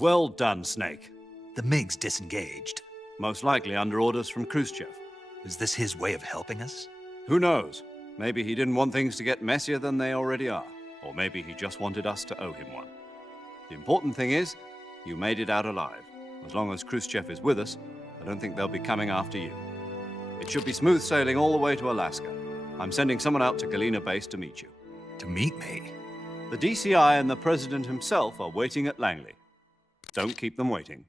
Well done, Snake. The MiGs disengaged. Most likely under orders from Khrushchev. Is this his way of helping us? Who knows? Maybe he didn't want things to get messier than they already are. Or maybe he just wanted us to owe him one. The important thing is, you made it out alive. As long as Khrushchev is with us, I don't think they'll be coming after you. It should be smooth sailing all the way to Alaska. I'm sending someone out to Galena Base to meet you. To meet me? The DCI and the President himself are waiting at Langley. Don't keep them waiting.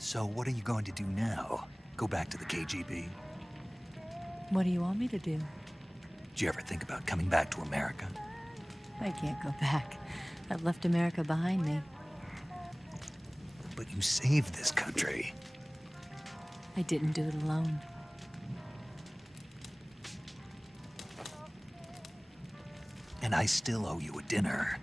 So what are you going to do now? Go back to the KGB? What do you want me to do? Did you ever think about coming back to America? I can't go back. I've left America behind me. But you saved this country. I didn't do it alone. And I still owe you a dinner.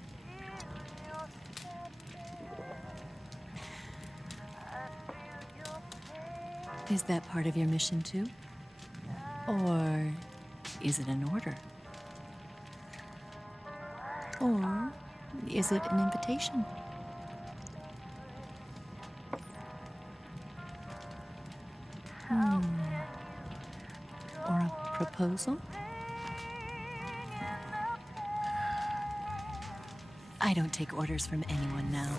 Is that part of your mission too? Or is it an order? Or is it an invitation? Or a proposal? I don't take orders from anyone now.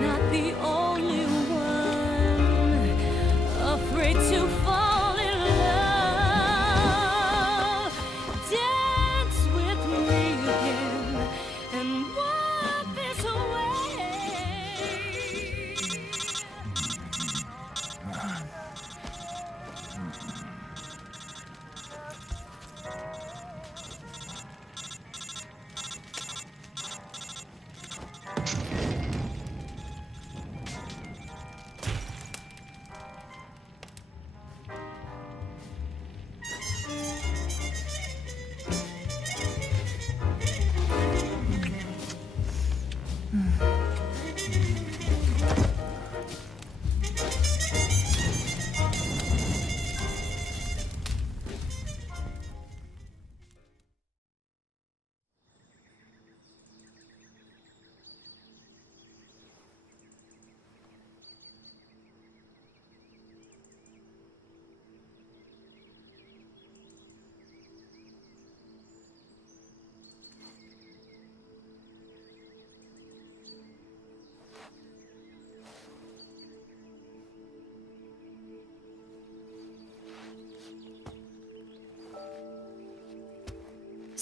Not the only one afraid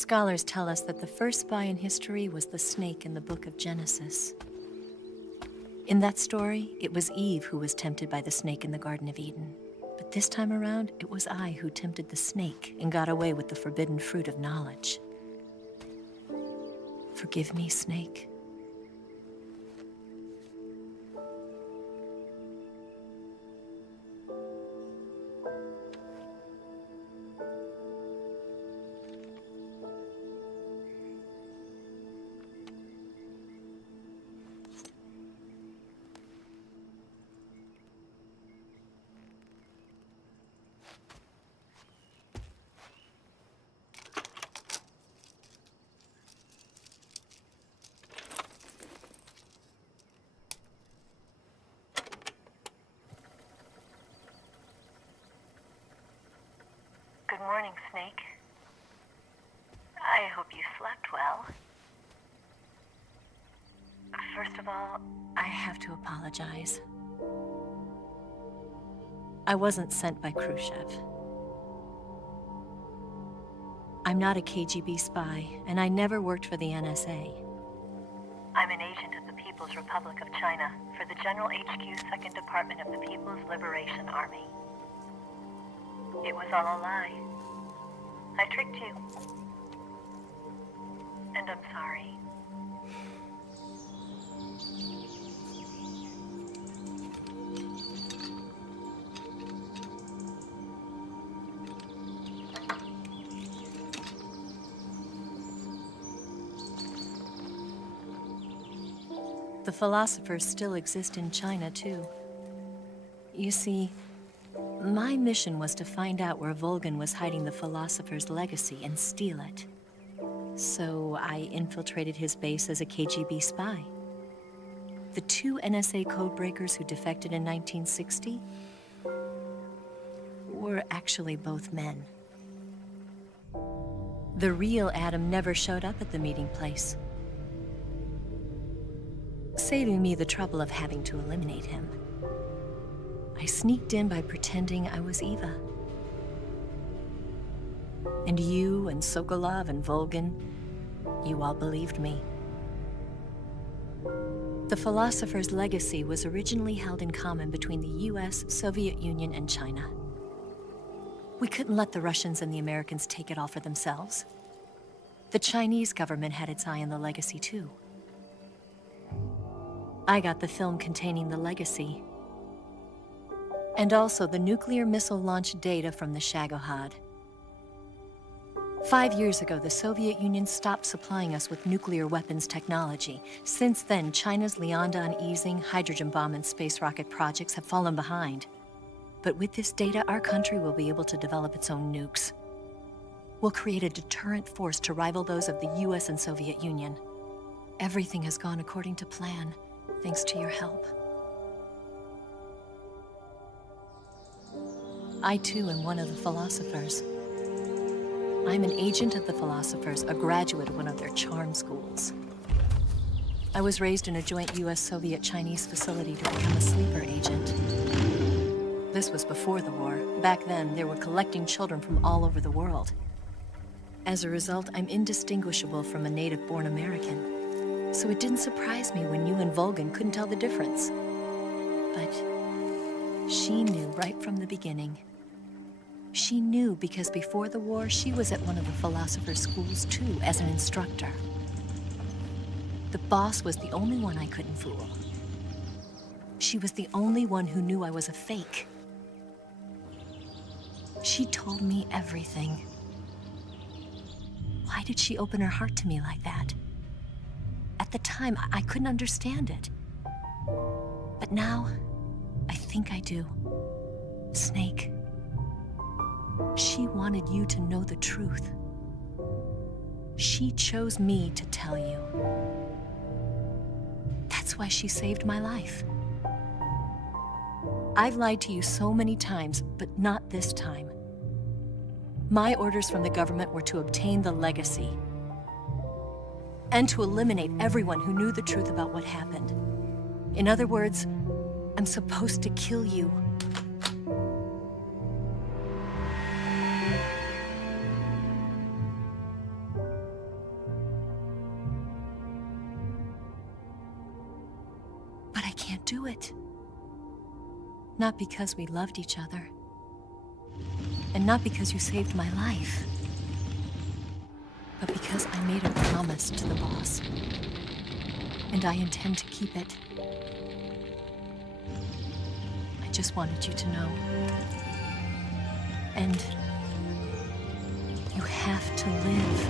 Scholars tell us that the first spy in history was the snake in the book of Genesis. In that story, it was Eve who was tempted by the snake in the Garden of Eden. But this time around, it was I who tempted the snake and got away with the forbidden fruit of knowledge. Forgive me, Snake. Good morning, Snake. I hope you slept well. First of all, I have to apologize. I wasn't sent by Khrushchev. I'm not a KGB spy, and I never worked for the NSA. I'm an agent of the People's Republic of China for the General HQ 2nd Department of the People's Liberation Army. It was all a lie. I tricked you. And I'm sorry. The philosophers still exist in China, too. You see, my mission was to find out where Volgin was hiding the philosopher's legacy and steal it. So I infiltrated his base as a KGB spy. The 2 NSA codebreakers who defected in 1960 were actually both men. The real Adam never showed up at the meeting place, saving me the trouble of having to eliminate him. I sneaked in by pretending I was Eva. And you and Sokolov and Volgin, you all believed me. The philosopher's legacy was originally held in common between the US, Soviet Union, and China. We couldn't let the Russians and the Americans take it all for themselves. The Chinese government had its eye on the legacy, too. I got the film containing the legacy, and also the nuclear missile launch data from the Shagohod. 5 years ago, the Soviet Union stopped supplying us with nuclear weapons technology. Since then, China's Liaodong easing, hydrogen bomb, and space rocket projects have fallen behind. But with this data, our country will be able to develop its own nukes. We'll create a deterrent force to rival those of the US and Soviet Union. Everything has gone according to plan, thanks to your help. I, too, am one of the philosophers. I'm an agent of the philosophers, a graduate of one of their charm schools. I was raised in a joint US-Soviet-Chinese facility to become a sleeper agent. This was before the war. Back then, they were collecting children from all over the world. As a result, I'm indistinguishable from a native-born American. So it didn't surprise me when you and Volgin couldn't tell the difference. But she knew right from the beginning. She knew because before the war, she was at one of the philosopher's schools too, as an instructor. The boss was the only one I couldn't fool. She was the only one who knew I was a fake. She told me everything. Why did she open her heart to me like that? At the time, I couldn't understand it. But now, I think I do. Snake. She wanted you to know the truth. She chose me to tell you. That's why she saved my life. I've lied to you so many times, but not this time. My orders from the government were to obtain the legacy and to eliminate everyone who knew the truth about what happened. In other words, I'm supposed to kill you. can't do it. Not because we loved each other. And not because you saved my life. But because I made a promise to the boss. And I intend to keep it. I just wanted you to know. And you have to live.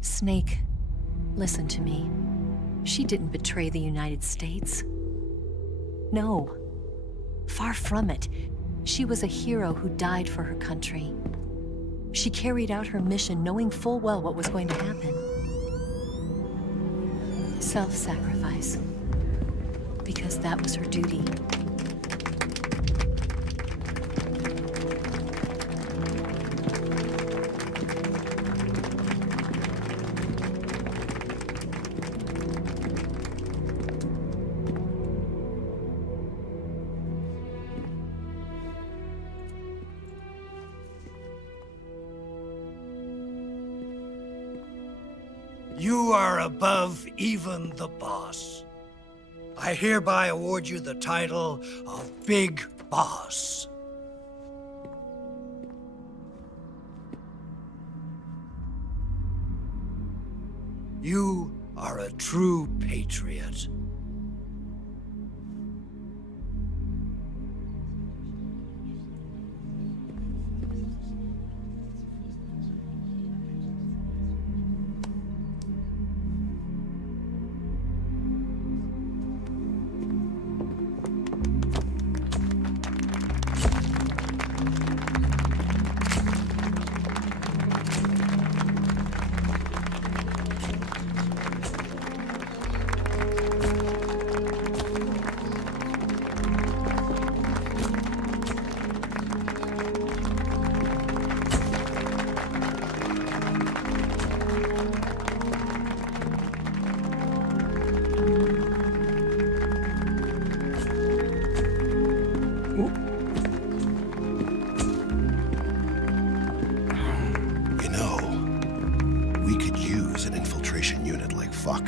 Snake, listen to me. She didn't betray the United States. No. Far from it. She was a hero who died for her country. She carried out her mission knowing full well what was going to happen. Self-sacrifice. Because that was her duty. You are above even the boss. I hereby award you the title of Big Boss. You are a true patriot.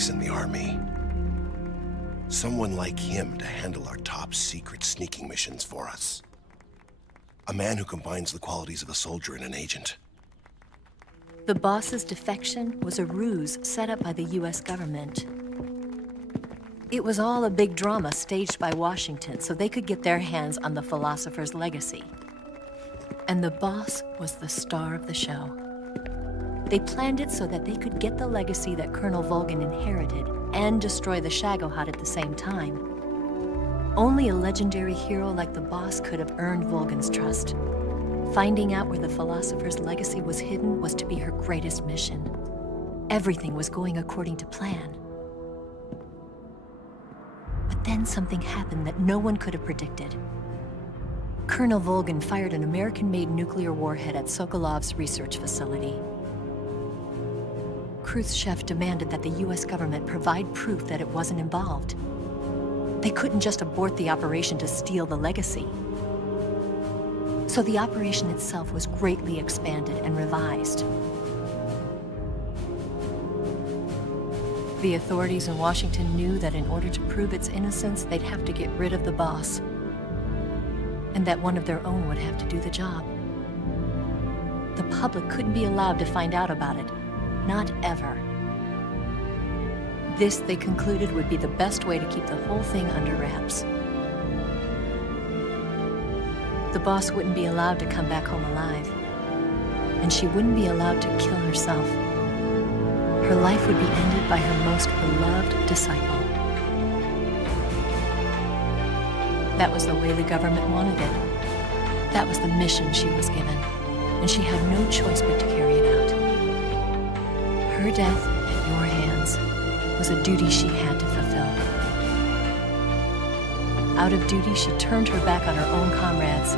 In the army. Someone like him to handle our top secret sneaking missions for us. A man who combines the qualities of a soldier and an agent. The boss's defection was a ruse set up by the US government. It was all a big drama staged by Washington so they could get their hands on the philosopher's legacy. And the boss was the star of the show. They planned it so that they could get the legacy that Colonel Volgin inherited and destroy the Shagohod at the same time. Only a legendary hero like the boss could have earned Volgin's trust. Finding out where the philosopher's legacy was hidden was to be her greatest mission. Everything was going according to plan. But then something happened that no one could have predicted. Colonel Volgin fired an American-made nuclear warhead at Sokolov's research facility. Khrushchev demanded that the US government provide proof that it wasn't involved. They couldn't just abort the operation to steal the legacy. So the operation itself was greatly expanded and revised. The authorities in Washington knew that in order to prove its innocence, they'd have to get rid of the boss. And that one of their own would have to do the job. The public couldn't be allowed to find out about it. Not ever. This, they concluded, would be the best way to keep the whole thing under wraps. The boss wouldn't be allowed to come back home alive. And she wouldn't be allowed to kill herself. Her life would be ended by her most beloved disciple. That was the way the government wanted it. That was the mission she was given. And she had no choice but to carry it out. Her death at your hands was a duty she had to fulfill. Out of duty, she turned her back on her own comrades.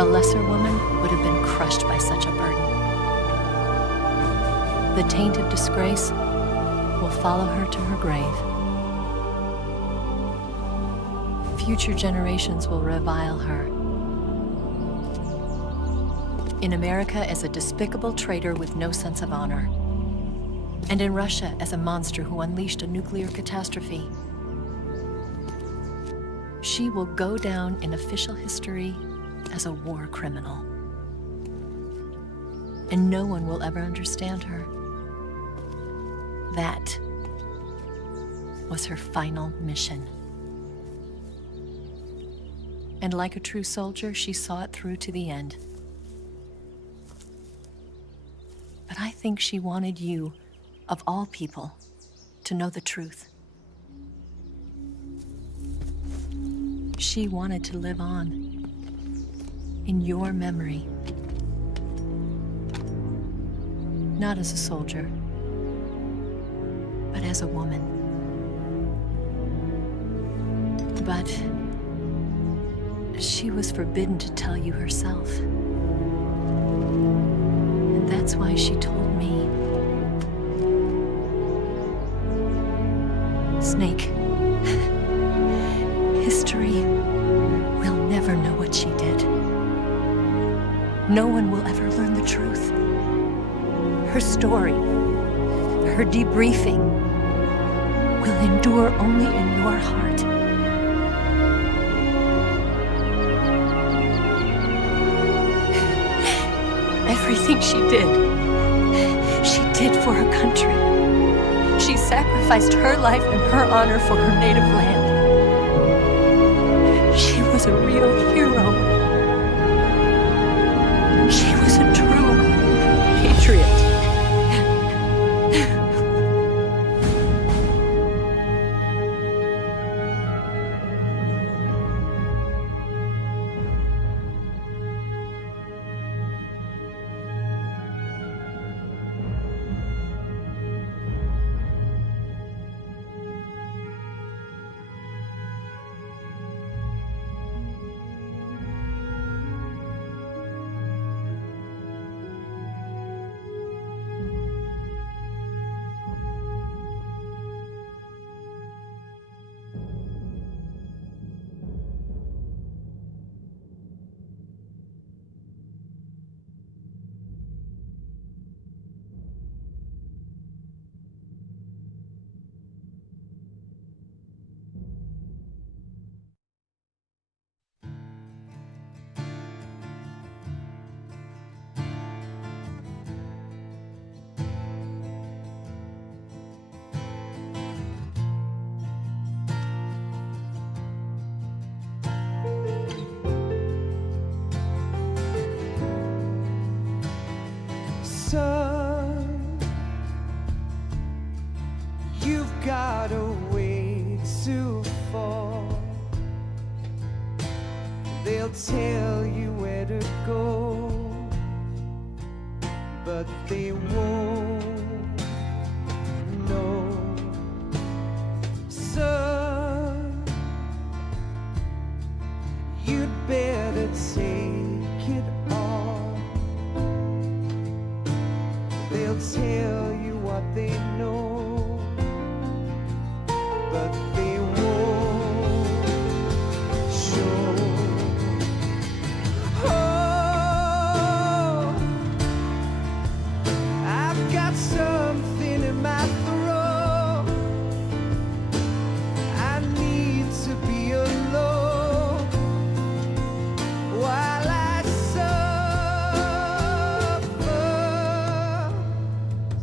A lesser woman would have been crushed by such a burden. The taint of disgrace will follow her to her grave. Future generations will revile her. In America as a despicable traitor with no sense of honor. And in Russia as a monster who unleashed a nuclear catastrophe. She will go down in official history as a war criminal. And no one will ever understand her. That was her final mission. And like a true soldier, she saw it through to the end. But I think she wanted you, of all people, to know the truth. She wanted to live on in your memory. Not as a soldier, but as a woman. But she was forbidden to tell you herself. And that's why she told me. Snake, history will never know what she did. No one will ever learn the truth. Her story, her debriefing, will endure only in your heart. Everything she did for her country. She sacrificed her life and her honor for her native land. She was a real hero. She was a true patriot. Son, you've got a way to fall. They'll tell you where to go, but they won't know. Son, you'd better take it all. They'll tell you what they know, but they won't show. Oh, I've got something in my throat. I need to be alone while I suffer.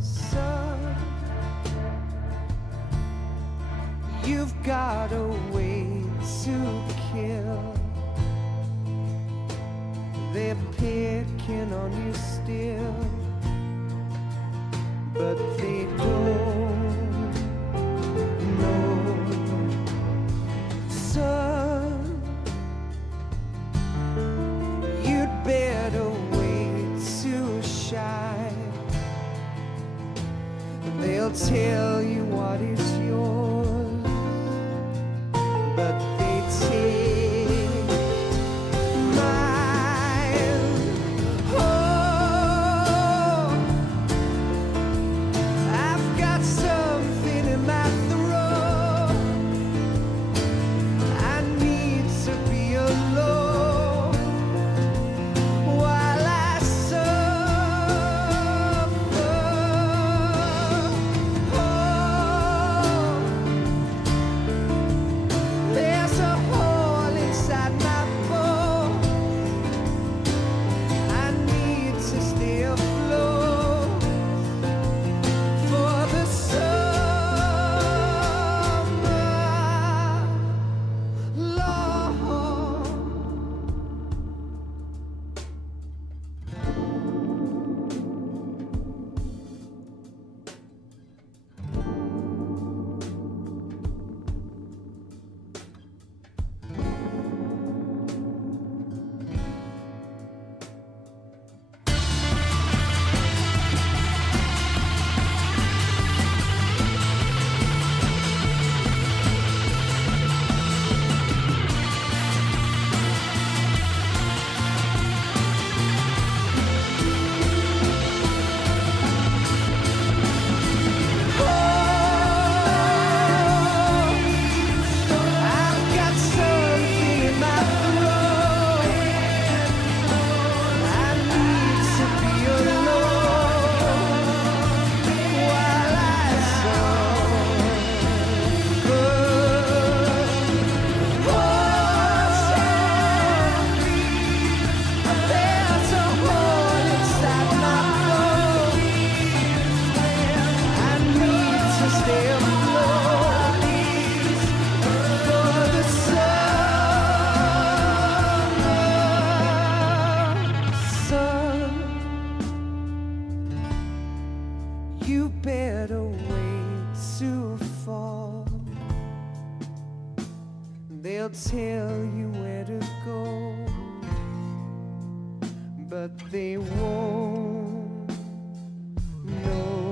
Son, you've got a way to kill. They're picking on you still, but they don't know. Son, you'd better wait to shine. They'll tell you what is yours, but they better way to fall. They'll tell you where to go, but they won't know.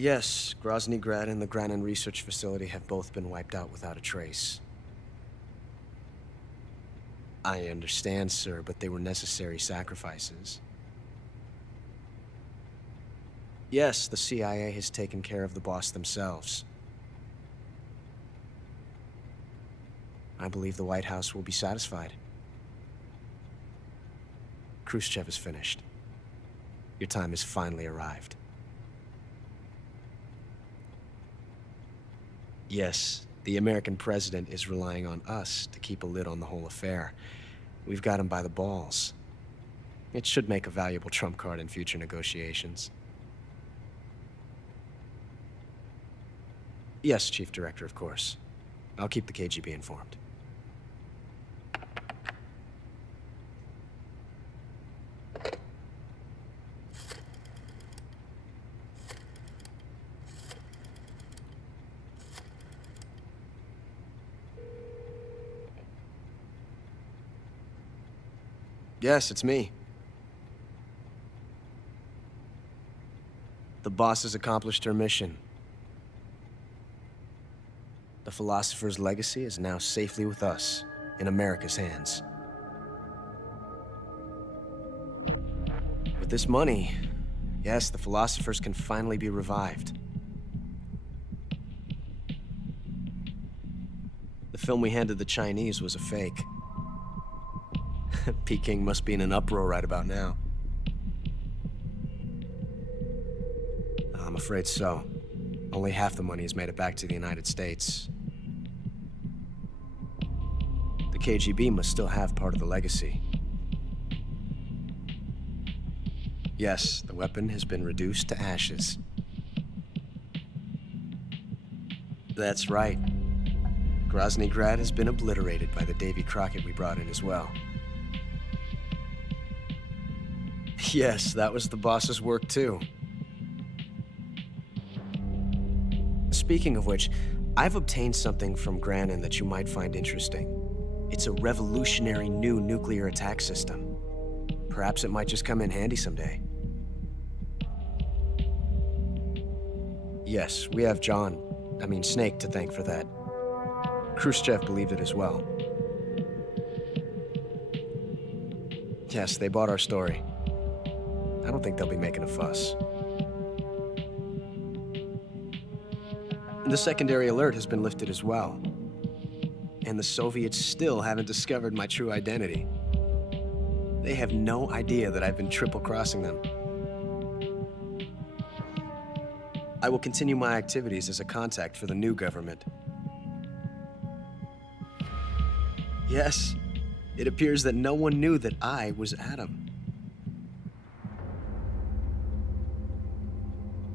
Yes, Grozny Grad and the Granin Research Facility have both been wiped out without a trace. I understand, sir, but they were necessary sacrifices. Yes, the CIA has taken care of the boss themselves. I believe the White House will be satisfied. Khrushchev is finished. Your time has finally arrived. Yes, the American president is relying on us to keep a lid on the whole affair. We've got him by the balls. It should make a valuable trump card in future negotiations. Yes, Chief Director, of course. I'll keep the KGB informed. Yes, it's me. The boss has accomplished her mission. The philosopher's legacy is now safely with us, in America's hands. With this money, yes, the philosophers can finally be revived. The film we handed the Chinese was a fake. Peking must be in an uproar right about now. I'm afraid so. Only half the money has made it back to the United States. The KGB must still have part of the legacy. Yes, the weapon has been reduced to ashes. That's right. Grozny Grad has been obliterated by the Davy Crockett we brought in as well. Yes, that was the boss's work too. Speaking of which, I've obtained something from Granin that you might find interesting. It's a revolutionary new nuclear attack system. Perhaps it might just come in handy someday. Yes, we have Snake, to thank for that. Khrushchev believed it as well. Yes, they bought our story. I don't think they'll be making a fuss. The secondary alert has been lifted as well. And the Soviets still haven't discovered my true identity. They have no idea that I've been triple-crossing them. I will continue my activities as a contact for the new government. Yes, it appears that no one knew that I was Adam.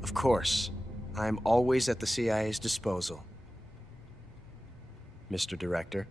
Of course, I am always at the CIA's disposal, Mr. Director.